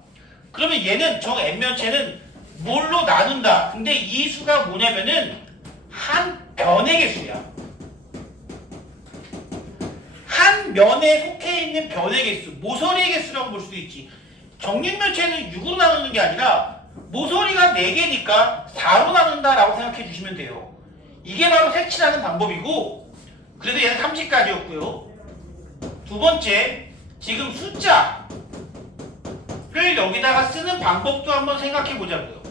그러면 얘는 정 n면체는 뭘로 나눈다. 근데 이 수가 뭐냐면은 한 변의 개수야. 한 면에 속해 있는 변의 개수, 모서리의 개수라고 볼 수도 있지. 정육면체는 6으로 나누는 게 아니라 모서리가 4개니까 4로 나눈다라고 생각해 주시면 돼요. 이게 바로 색칠하는 방법이고, 그래서 얘는 30까지였고요. 두 번째, 지금 숫자를 여기다가 쓰는 방법도 한번 생각해 보자고요.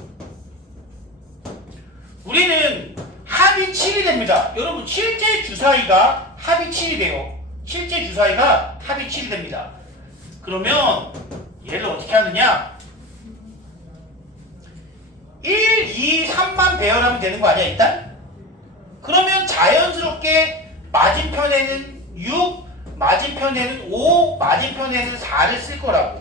우리는 합이 7이 됩니다. 여러분, 실제 주사위가 합이 7이 돼요. 실제 주사위가 합이 7이 됩니다. 그러면 얘를 어떻게 하느냐? 1, 2, 3만 배열하면 되는 거 아니야 일단? 그러면 자연스럽게 맞은편에는 6, 맞은편에는 5, 맞은편에는 4를 쓸 거라고.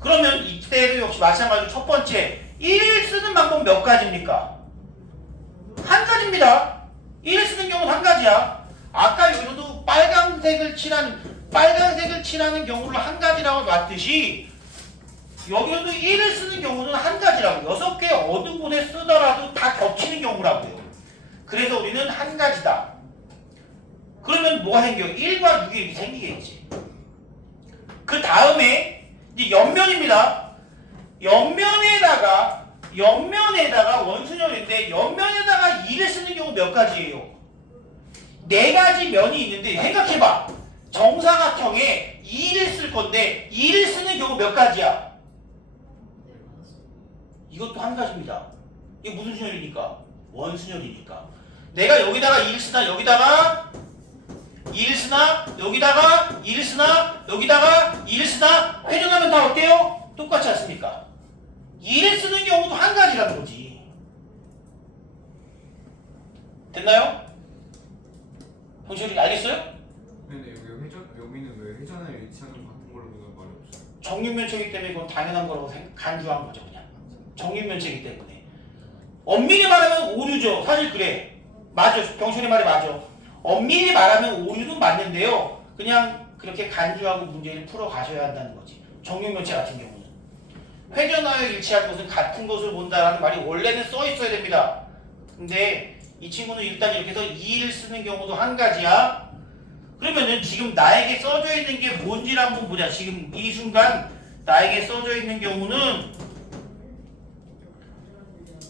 그러면 이때도 역시 마찬가지로 첫 번째 1을 쓰는 방법 몇 가지입니까? 한 가지입니다. 1을 쓰는 경우는 한 가지야. 아까 여기서도 빨간색을 칠하는 경우를 한 가지라고 놨듯이 여기서도 1을 쓰는 경우는 한 가지라고. 6개 어느 곳에 쓰더라도 다 겹치는 경우라고요. 그래서 우리는 한 가지다. 그러면 뭐가 생겨? 1과 6이 이렇게 생기겠지. 그 다음에 이제 옆면입니다. 옆면에다가 원순열인데 옆면에다가 2를 쓰는 경우 몇 가지예요? 4가지 면이 있는데 생각해봐. 정사각형에 2를 쓸 건데 2를 쓰는 경우 몇 가지야? 이것도 한 가지입니다. 이게 무슨 순열이니까? 원순열이니까. 내가 여기다가 2를 쓰나 여기다가 2를 쓰나 여기다가 2를 쓰나 여기다가 2를 쓰나 회전하면 다 어때요? 똑같지 않습니까? 2를 쓰는 경우도 한 가지라는 거지. 됐나요? 동시에 알겠어요? 근데 여기는 왜 회전을 일치하는 같은 걸로 보는 말이 없어요? 정육면체이기 때문에 그건 당연한 거라고 간주한 거죠 그냥. 정육면체이기 때문에. 엄밀히 말하면 오류죠. 사실 그래. 맞아. 병철이 말이 맞아. 엄밀히 말하면 오류는 맞는데요. 그냥 그렇게 간주하고 문제를 풀어 가셔야 한다는 거지. 정육면체 같은 경우는. 회전하여 일치할 것은 같은 것을 본다라는 말이 원래는 써 있어야 됩니다. 근데 이 친구는 일단 이렇게 해서 2를 쓰는 경우도 한 가지야. 그러면은 지금 나에게 써져 있는 게 뭔지를 한번 보자. 지금 이 순간 나에게 써져 있는 경우는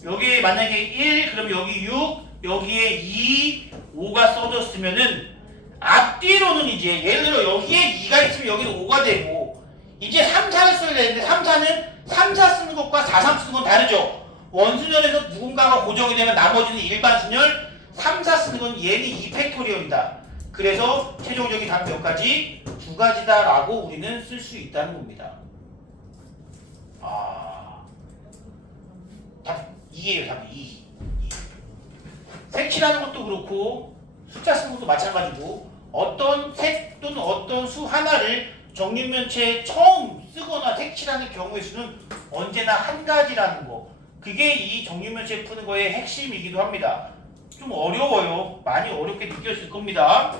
여기에 만약에 1, 그럼 여기 6, 여기에 2, 5가 써졌으면은 앞뒤로는 이제 예를 들어 여기에 2가 있으면 여기는 5가 되고 이제 3, 4를 써야 되는데 3, 4는 3, 4 쓰는 것과 4, 3 쓰는 건 다르죠. 원순열에서 누군가가 고정이 되면 나머지는 일반 순열, 3, 4 쓰는 건 얘는 2팩토리얼이다. 그래서 최종적인 답 몇 가지? 2가지다 라고 우리는 쓸 수 있다는 겁니다. 답 2예요. 답 2. 색칠하는 것도 그렇고 숫자 쓰는 것도 마찬가지고 어떤 색 또는 어떤 수 하나를 정육면체에 처음 쓰거나 색칠하는 경우의 수는 언제나 한 가지라는 거. 그게 이 정육면체 푸는 거의 핵심이기도 합니다. 좀 어려워요. 많이 어렵게 느꼈을 겁니다.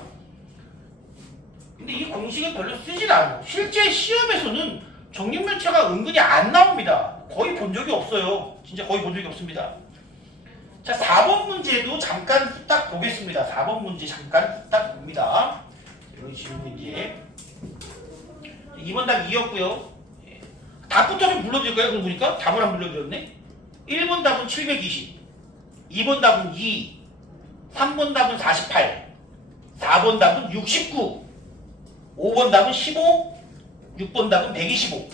근데 이 공식은 별로 쓰질 않아요. 실제 시험에서는 정육면체가 은근히 안 나옵니다. 거의 본 적이 없어요. 진짜 거의 본 적이 없습니다. 자, 4번 문제도 잠깐 딱 보겠습니다. 4번 문제 잠깐 딱 봅니다. 이런 식으로 이제 2번 답 2였고요. 답부터 좀 불러드릴까요? 그럼 보니까 답을 안 불러드렸네. 1번 답은 720, 2번 답은 2, 3번 답은 48, 4번 답은 69, 5번 답은 15, 6번 답은 125.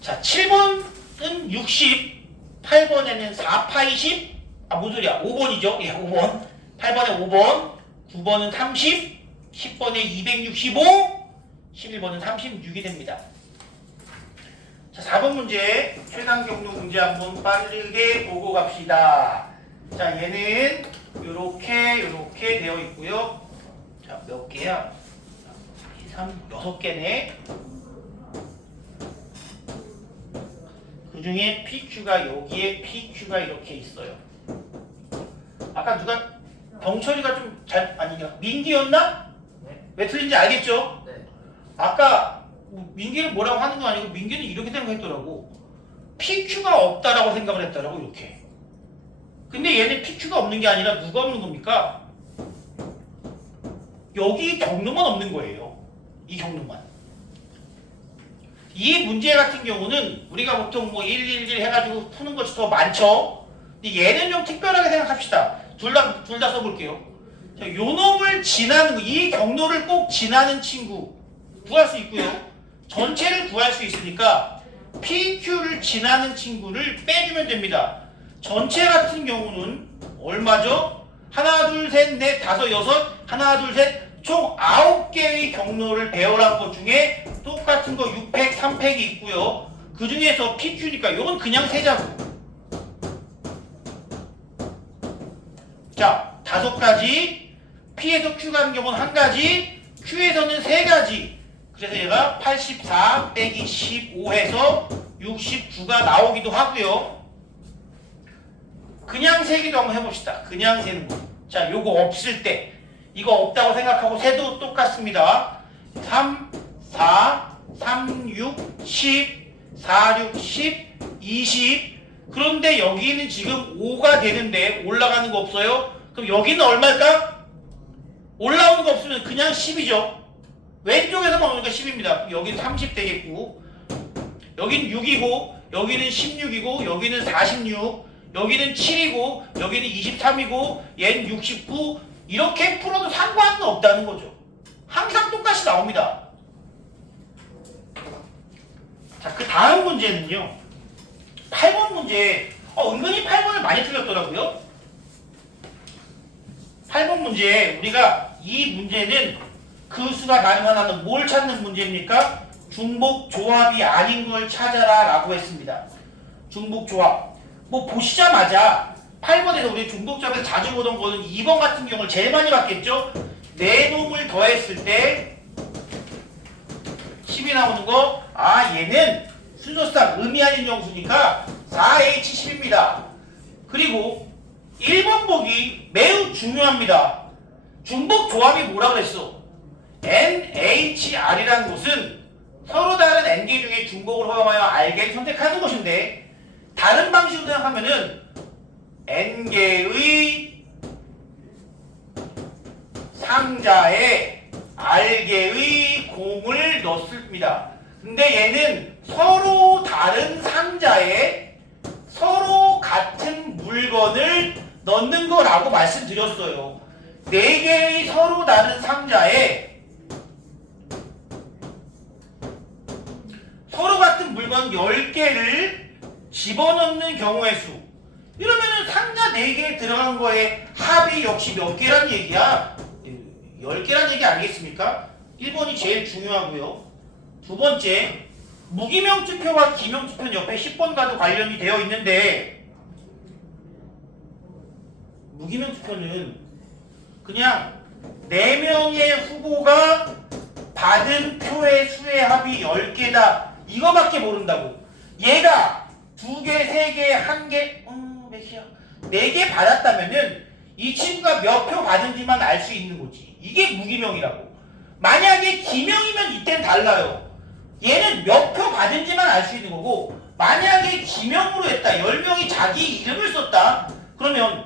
자, 7번은 60, 8번에는 4파 20, 뭔 소리야? 5번이죠? 예, 5번. 8번에 5번, 9번은 30, 10번에 265, 11번은 36이 됩니다. 자, 4번 문제 최단 경로 문제 한번 빠르게 보고 갑시다. 자, 얘는 요렇게 되어 있고요. 자, 몇 개야? 2, 3, 6개네. 그 중에 PQ가 여기에 PQ가 이렇게 있어요. 아까 누가 병철이가 좀 아니냐 민기였나? 네? 왜 틀린지 알겠죠? 네. 아까 민기를 뭐라고 하는 건 아니고 민기는 이렇게 생각했더라고. PQ가 없다라고 생각을 했더라고 이렇게. 근데 얘는 PQ가 없는 게 아니라 누가 없는 겁니까? 여기 경로만 없는 거예요. 이 경로만. 이 문제 같은 경우는 우리가 보통 뭐 111 해가지고 푸는 것이 더 많죠. 근데 얘는 좀 특별하게 생각합시다. 둘 다 써볼게요. 자, 요 놈을 지나는 이 경로를 꼭 지나는 친구 구할 수 있고요. 전체를 구할 수 있으니까 PQ를 지나는 친구를 빼주면 됩니다. 전체 같은 경우는 얼마죠? 하나, 둘, 셋, 넷, 다섯, 여섯, 하나, 둘, 셋, 총 9개의 경로를 배열한 것 중에 똑같은 거 6팩, 3팩이 있고요. 그 중에서 PQ니까 이건 그냥 세자고. 자, 5가지, P에서 Q 가는 경우는 1가지, Q에서는 3가지. 그래서 얘가 84 빼기 15해서 69가 나오기도 하고요. 그냥 세기도 한번 해봅시다. 그냥 세는 거. 자, 요거 없을 때 이거 없다고 생각하고 세도 똑같습니다. 3, 4, 3, 6, 10, 4, 6, 10, 20. 그런데 여기는 지금 5가 되는데 올라가는 거 없어요? 그럼 여기는 얼마일까? 올라오는 거 없으면 그냥 10이죠. 왼쪽에서만 오니까 10입니다. 여기는 30 되겠고, 여기는 6이고, 여기는 16이고, 여기는 46, 여기는 7이고, 여기는 23이고, 얘는 69. 이렇게 풀어도 상관은 없다는 거죠. 항상 똑같이 나옵니다. 자, 그 다음 문제는요. 8번 문제. 은근히 8번을 많이 틀렸더라고요. 8번 문제 우리가 이 문제는 그 수가 가능하다면 뭘 찾는 문제입니까? 중복 조합이 아닌 걸 찾아라 라고 했습니다. 중복 조합. 뭐 보시자마자 8번에서 우리 중복 조합에서 자주 보던 거는 2번 같은 경우를 제일 많이 봤겠죠? 네 놈을 더했을 때 10이 나오는 거. 아, 얘는 순서상 의미 아닌 영수니까 4H10입니다. 그리고 1번 보기 매우 중요합니다. 중복 조합이 뭐라 그랬어? NHR이라는 것은 서로 다른 N개 중에 중복을 허용하여 R개를 선택하는 것인데, 다른 방식으로 생각하면은 N개의 상자에 R개의 공을 넣습니다. 근데 얘는 서로 다른 상자에 서로 같은 물건을 넣는 거라고 말씀드렸어요. 4개의 서로 다른 상자에 서로 같은 물건 10개를 집어넣는 경우의 수. 이러면은 상자 4개에 들어간 거에 합이 역시 몇 개란 얘기야? 10개란 얘기 아니겠습니까? 1번이 제일 중요하고요. 두 번째, 무기명 투표와 기명 투표는 옆에 10번과도 관련이 되어 있는데, 무기명 투표는 그냥 4명의 후보가 받은 표의 수의 합이 10개다 이거밖에 모른다고. 얘가 2개, 3개, 1개, 몇이야? 4개 받았다면은 이 친구가 몇 표 받은지만 알 수 있는 거지. 이게 무기명이라고. 만약에 기명이면 이땐 달라요. 얘는 몇 표 받은지만 알 수 있는 거고, 만약에 기명으로 했다, 10명이 자기 이름을 썼다, 그러면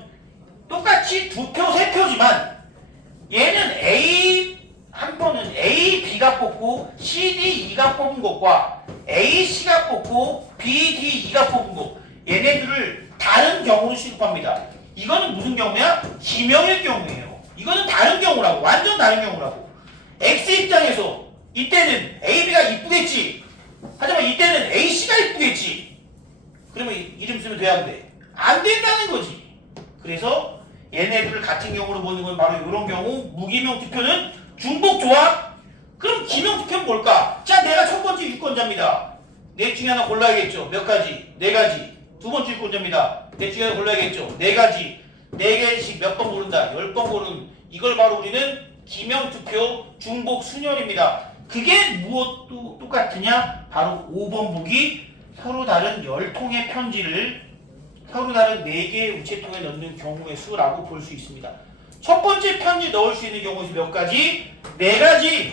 똑같이 2표, 3표지만 얘는 A 한 표는 A, B가 뽑고 C, D, E가 뽑은 것과 A, C가 뽑고 B, D, E가 뽑은 것, 얘네들을 다른 경우로 취급합니다. 이거는 무슨 경우야? 기명일 경우예요. 이거는 다른 경우라고. 완전 다른 경우라고. X 입장에서 이때는 A, B가 이쁘겠지. 하지만 이때는 A, C가 이쁘겠지. 그러면 이름 쓰면 돼, 안 돼? 안 된다는 거지. 그래서 얘네들 같은 경우로 보는 건 바로 이런 경우. 무기명 투표는 중복 조합? 그럼 기명 투표는 뭘까? 자, 내가 첫 번째 유권자입니다. 넷 중에 하나 골라야겠죠. 몇 가지? 네 가지. 두 번째 문제입니다. 넷 중에 하나 골라야겠죠. 네 가지. 네 개씩 몇 번 고른다. 10번 고른 이걸 바로 우리는 기명투표 중복 순열입니다. 그게 무엇도 똑같으냐? 바로 5번 보기 서로 다른 10통의 편지를 서로 다른 4개의 우체통에 넣는 경우의 수라고 볼 수 있습니다. 첫 번째 편지 넣을 수 있는 경우는 몇 가지? 4가지.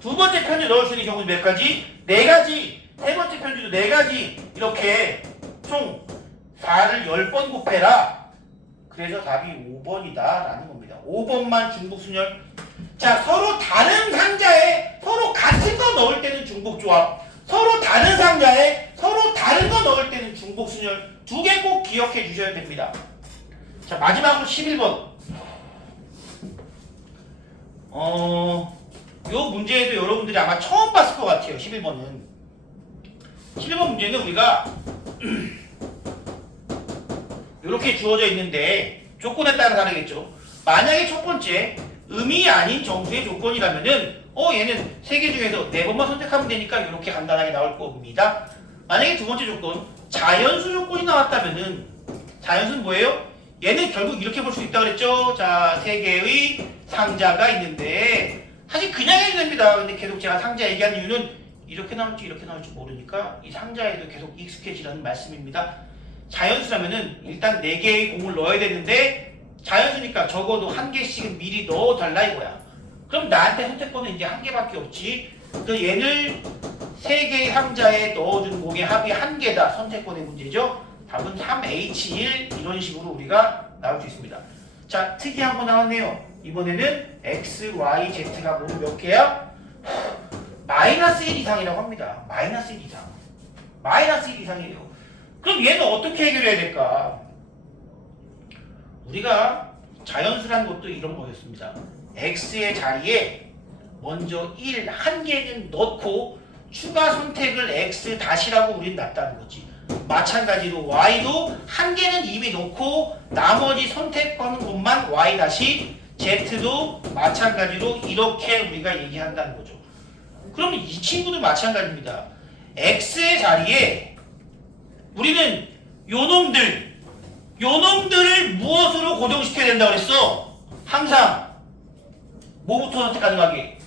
두 번째 편지 넣을 수 있는 경우는 몇 가지? 4가지. 세 번째 편지도 4가지. 이렇게 총 4를 10번 곱해라. 그래서 답이 5번이다 라는 겁니다. 5번만 중복순열. 자, 서로 다른 상자에 서로 같은 거 넣을 때는 중복조합, 서로 다른 상자에 서로 다른 거 넣을 때는 중복순열. 두 개 꼭 기억해 주셔야 됩니다. 자, 마지막으로 11번. 요 문제에도 여러분들이 아마 처음 봤을 것 같아요. 11번은. 11번 문제는 우리가 이렇게 주어져 있는데 조건에 따라 다르겠죠. 만약에 첫 번째 음이 아닌 정수의 조건이라면은 얘는 세 개 중에서 4번만 선택하면 되니까 이렇게 간단하게 나올 겁니다. 만약에 두 번째 조건 자연수 조건이 나왔다면은 자연수는 뭐예요? 얘는 결국 이렇게 볼 수 있다 그랬죠. 자, 3개의 상자가 있는데 사실 그냥 해도 됩니다. 근데 계속 제가 상자 얘기하는 이유는 이렇게 나올지 이렇게 나올지 모르니까 이 상자에도 계속 익숙해지라는 말씀입니다. 자연수라면은 일단 4개의 공을 넣어야 되는데 자연수니까 적어도 1개씩은 미리 넣어달라 이거야. 그럼 나한테 선택권은 이제 1개밖에 없지. 그래서 얘를 3개의 상자에 넣어준 공의 합이 1개다. 선택권의 문제죠. 답은 3H1 이런 식으로 우리가 나올 수 있습니다. 자, 특이한 거 나왔네요. 이번에는 X, Y, Z가 모두 몇 개야? -1 이상이라고 합니다. -1 이상. -1 이상이에요. 그럼 얘는 어떻게 해결해야 될까? 우리가 자연수란 것도 이런 거였습니다. X의 자리에 먼저 1개는 넣고 추가 선택을 X 다시라고 우리는 놨다는 거지. 마찬가지로 Y도 1개는 이미 넣고 나머지 선택하는 것만 Y 다시, Z도 마찬가지로 이렇게 우리가 얘기한다는 거죠. 그러면 이 친구도 마찬가지입니다. X의 자리에 우리는 요놈들을 무엇으로 고정시켜야 된다고 그랬어? 항상 뭐부터 선택 가능하게?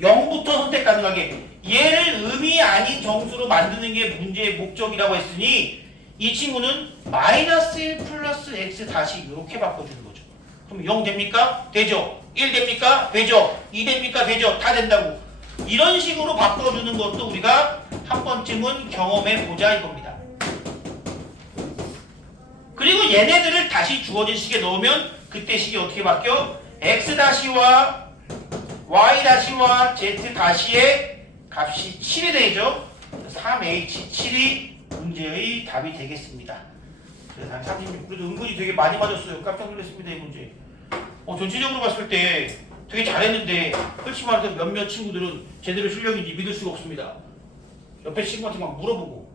0부터 선택 가능하게. 얘를 음이 아닌 정수로 만드는 게 문제의 목적이라고 했으니 이 친구는 -1 플러스 x 다시 이렇게 바꿔주는 거죠. 그럼 0 됩니까? 되죠. 1 됩니까? 되죠. 2 됩니까? 되죠. 다 된다고. 이런 식으로 바꿔주는 것도 우리가 한 번쯤은 경험해 보자 이겁니다. 그리고 얘네들을 다시 주어진 식에 넣으면 그때 식이 어떻게 바뀌어? x-와 y-와 z-의 값이 7이 되죠. 3H7이 문제의 답이 되겠습니다. 그래서 한 36. 그래도 은근히 되게 많이 맞았어요. 깜짝 놀랐습니다 이 문제. 전체적으로 봤을 때 되게 잘했는데 솔직히 말해서 몇몇 친구들은 제대로 실력인지 믿을 수가 없습니다. 옆에 친구한테 막 물어보고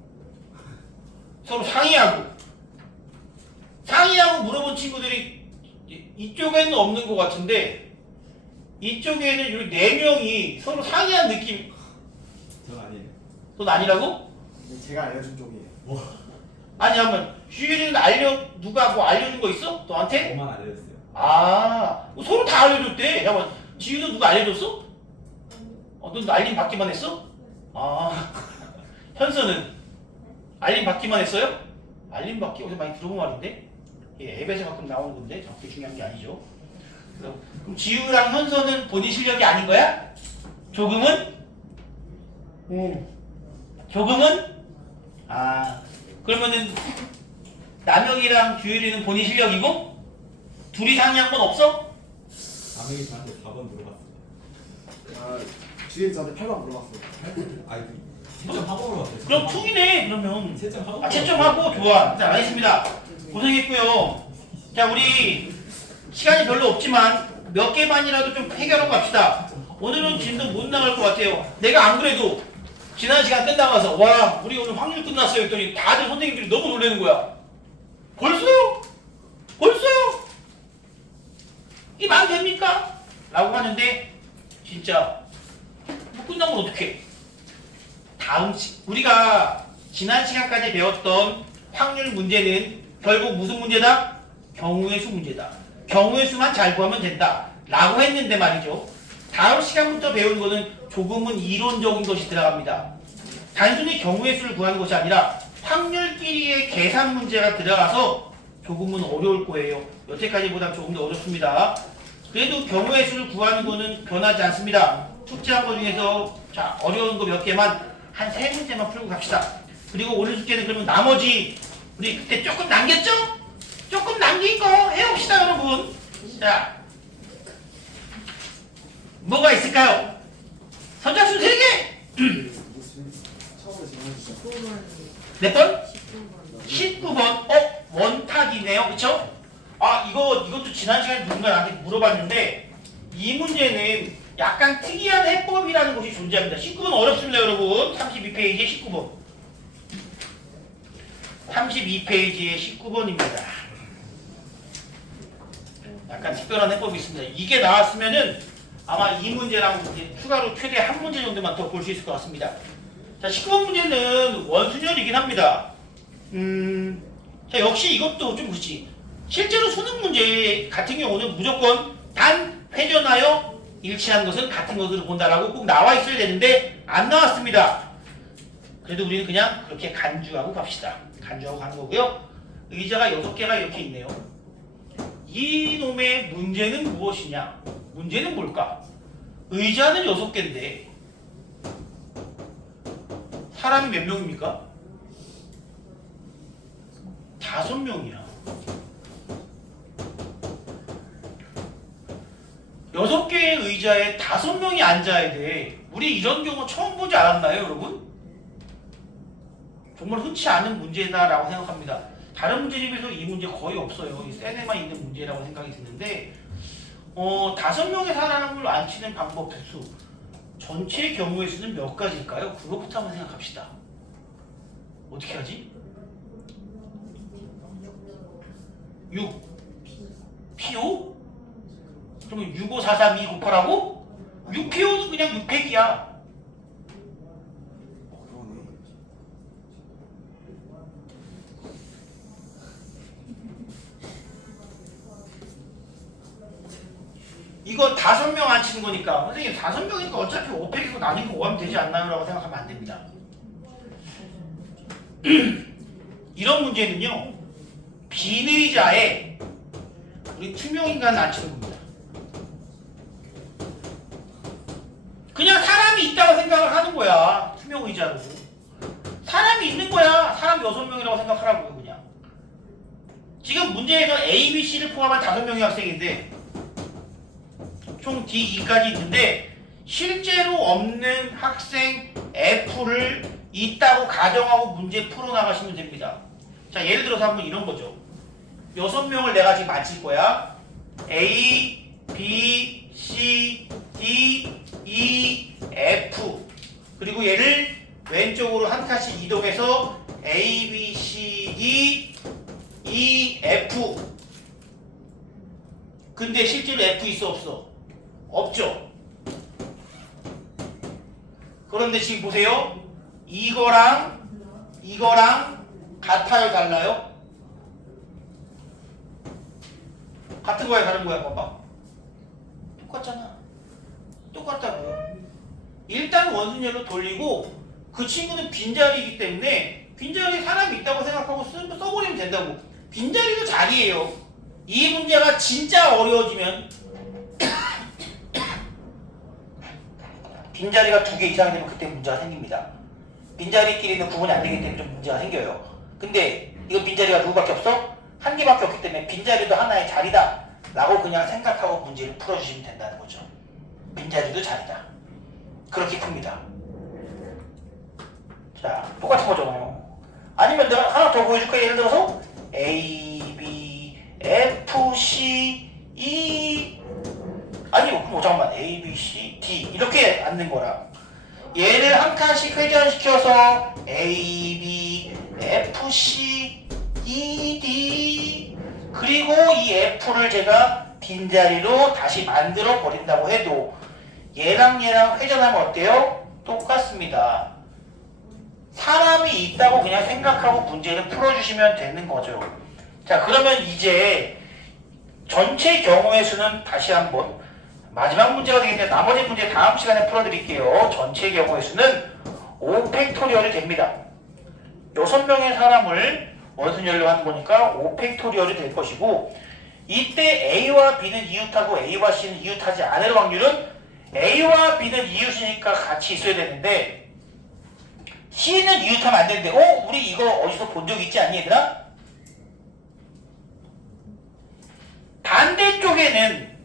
서로 상의하고 물어본 친구들이 이쪽에는 없는 것 같은데 이쪽에는 여기 4명이 서로 상의한 느낌. 전 아니에요. 넌 아니라고? 근데 제가 알려준 쪽이에요. 아니 한번 주율이는 누가 뭐 알려준 거 있어? 너한테? 저만 알려줬어요. 서로 다 알려줬대. 잠깐만 지유도 누가 알려줬어? 넌 알림 받기만 했어? 현서는 알림 받기만 했어요? 알림 받기 어디서 많이 들어본 말인데? 앱에서 가끔 나오는 건데 그렇게 중요한 게 아니죠. 그럼 지유랑 현서는 본인 실력이 아닌 거야? 조금은? 조금은? 그러면은 남영이랑 규율이는 본인 실력이고 둘이 상의한 건 없어? 남영이 저한테 4번 물어봤어요. 주인 저한테 8번 물어봤어요. 아니, 채점하고 물어봤어요. 그럼 툭이네 그러면. 채점하고. 채점하고 좋아. 일단 알겠습니다. 고생했고요. 자, 우리 시간이 별로 없지만 몇 개만이라도 좀 해결하고 갑시다. 오늘은 진도 못 나갈 것 같아요. 내가 안 그래도 지난 시간 끝나가서 와 우리 오늘 확률 끝났어요 했더니 다들 선생님들이 너무 놀라는 거야. 벌써요? 이 말 됩니까? 라고 하는데 진짜 뭐 끝나면 어떡해. 다 우리가 지난 시간까지 배웠던 확률 문제는 결국 무슨 문제다? 경우의 수 문제다. 경우의 수만 잘 구하면 된다 라고 했는데 말이죠. 다음 시간부터 배우는 것은 조금은 이론적인 것이 들어갑니다. 단순히 경우의 수를 구하는 것이 아니라 확률끼리의 계산 문제가 들어가서 조금은 어려울 거예요. 여태까지보다 조금 더 어렵습니다. 그래도 경우의 수를 구하는 거는 변하지 않습니다. 숙제한 거 중에서 자 어려운 거 몇 개만 한 3문제만 풀고 갑시다. 그리고 오늘 숙제는 그러면 나머지 우리 그때 조금 남겼죠? 조금 남긴 거 해봅시다 여러분. 자 뭐가 있을까요? 선착순 3개! 처음으로 질문해주세요. 19번. 몇 번? 19번. 19번. 원탁이네요. 그쵸? 아, 이것도 지난 시간에 누군가 나한테 물어봤는데, 이 문제는 약간 특이한 해법이라는 것이 존재합니다. 19번 어렵습니다, 여러분. 32페이지에 19번. 32페이지에 19번입니다. 약간 특별한 해법이 있습니다. 이게 나왔으면은 아마 이 문제랑 이제 추가로 최대 한 문제 정도만 더 볼 수 있을 것 같습니다. 자, 19번 문제는 원순열이긴 합니다. 자, 역시 이것도 좀 그렇지. 실제로 수능 문제 같은 경우는 무조건 단 회전하여 일치하는 것은 같은 것으로 본다라고 꼭 나와 있어야 되는데 안 나왔습니다. 그래도 우리는 그냥 그렇게 간주하고 갑시다. 간주하고 가는 거고요. 의자가 6개가 이렇게 있네요. 이 놈의 문제는 무엇이냐? 문제는 뭘까? 의자는 6개인데 사람이 몇 명입니까? 5명이야. 6개의 의자에 5명이 앉아야 돼. 우리 이런 경우 처음 보지 않았나요, 여러분? 정말 흔치 않은 문제다라고 생각합니다. 다른 문제 중에서 이 문제 거의 없어요. 이 셀에만 있는 문제라고 생각이 드는데 5명의 사람을 앉히는 방법 수 전체 경우의 수는 몇 가지일까요? 그것부터 한번 생각합시다. 어떻게 하지? 6 P5? 그러면 6, 5, 4, 3, 2 곱하라고? 6P5는 그냥 6팩이야. 그러네. 이거 5명 앉히는 거니까 선생님 5명이니까 어차피 5팩이고 나뉘고 5하면 되지 않나요? 라고 생각하면 안 됩니다. 이런 문제는요 빈 의자에 우리 투명인간을 앉히는 겁니다. 그냥 사람이 있다고 생각을 하는 거야. 투명 의자로 사람이 있는 거야. 사람 6명이라고 생각하라고요. 그냥 지금 문제에서 A, B, C를 포함한 5명의 학생인데 총 D, E까지 있는데 실제로 없는 학생 F를 있다고 가정하고 문제 풀어나가시면 됩니다. 자, 예를 들어서 한번 이런 거죠. 6명을 내가 지금 맞힐 거야. A, B, C, D, E, F. 그리고 얘를 왼쪽으로 한 칸씩 이동해서 A, B, C, D, E, F. 근데 실제로 F 있어 없어? 없죠. 그런데 지금 보세요. 이거랑 같아요, 달라요? 같은 거야, 다른 거야, 봐봐. 똑같잖아. 똑같다고요. 일단 원순열로 돌리고 그 친구는 빈자리이기 때문에 빈자리에 사람이 있다고 생각하고 써버리면 된다고. 빈자리도 자리예요. 이 문제가 진짜 어려워지면 빈자리가 2개 이상 되면 그때 문제가 생깁니다. 빈자리끼리는 구분이 안 되기 때문에 좀 문제가 생겨요. 근데 이거 빈자리가 누구밖에 없어? 한 개밖에 없기 때문에 빈자리도 하나의 자리다 라고 그냥 생각하고 문제를 풀어주시면 된다는 거죠. 빈자리도 자리다. 그렇게 풉니다. 자, 똑같은 거잖아요. 아니면 내가 하나 더 보여줄까? 예를 들어서 A, B, F, C, E 아니요, 그럼 잠깐만 A, B, C, D 이렇게 앉는 거랑 얘를 한 칸씩 회전시켜서 A, B, F, C, E, D 그리고 이 F를 제가 빈자리로 다시 만들어 버린다고 해도 얘랑 회전하면 어때요? 똑같습니다. 사람이 있다고 그냥 생각하고 문제를 풀어주시면 되는 거죠. 자, 그러면 이제 전체 경우의 수는 다시 한번 마지막 문제가 되겠네요. 나머지 문제 다음 시간에 풀어드릴게요. 전체 경우의 수는 5팩토리얼이 됩니다. 6명의 사람을 원순열로 하는 거니까 5팩토리얼이 될 것이고, 이때 A와 B는 이웃하고 A와 C는 이웃하지 않을 확률은 A와 B는 이웃이니까 같이 있어야 되는데 C는 이웃하면 안 되는데, 우리 이거 어디서 본 적 있지 않니 얘들아? 반대쪽에는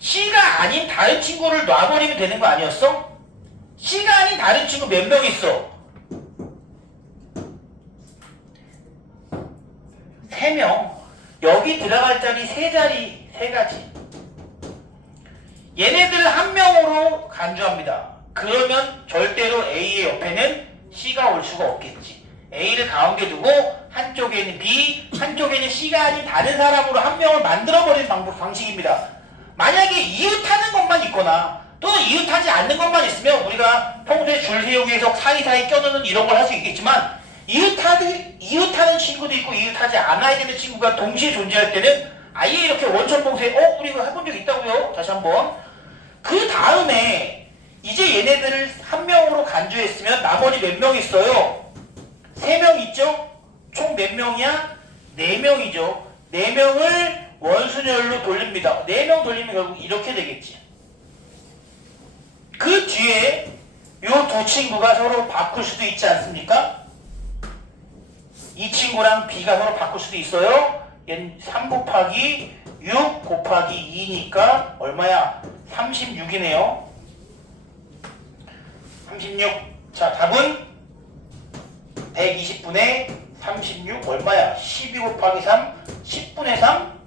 C가 아닌 다른 친구를 놔버리면 되는 거 아니었어? C가 아닌 다른 친구 몇 명 있어? 3명. 여기 들어갈 자리 3자리 3가지. 얘네들 한 명으로 간주합니다. 그러면 절대로 A의 옆에는 C가 올 수가 없겠지. A를 가운데 두고 한쪽에는 B, 한쪽에는 C가 아닌 다른 사람으로 한 명을 만들어버리는 방식입니다. 만약에 이웃하는 것만 있거나 또 이웃하지 않는 것만 있으면 우리가 평소에 줄 세우기 위해서 사이사이 껴넣는 이런 걸 할 수 있겠지만, 이웃하는 친구도 있고 이웃하지 않아야 되는 친구가 동시에 존재할 때는 아예 이렇게 원천 봉쇄, 우리 이거 해본 적 있다고요? 다시 한번. 그 다음에 이제 얘네들을 한 명으로 간주했으면 나머지 몇 명 있어요? 3명 있죠? 총 몇 명이야? 4명이죠. 4명을 원순열로 돌립니다. 4명 돌리면 결국 이렇게 되겠지. 그 뒤에 요 두 친구가 서로 바꿀 수도 있지 않습니까? 이 친구랑 B가 서로 바꿀 수도 있어요. 얘는 3 곱하기 6 곱하기 2니까 얼마야? 36이네요. 36. 자, 답은 120분의 36 얼마야? 12 곱하기 3 10분의 3?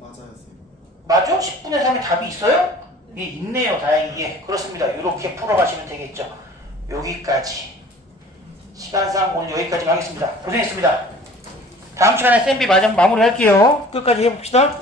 맞아요, 쌤. 맞죠? 10분의 3에 답이 있어요? 예, 있네요. 다행히. 예, 그렇습니다. 이렇게 풀어가시면 되겠죠. 여기까지. 시간상 오늘 여기까지 하겠습니다. 고생했습니다. 다음 시간에 쌤비 마무리 할게요. 끝까지 해봅시다.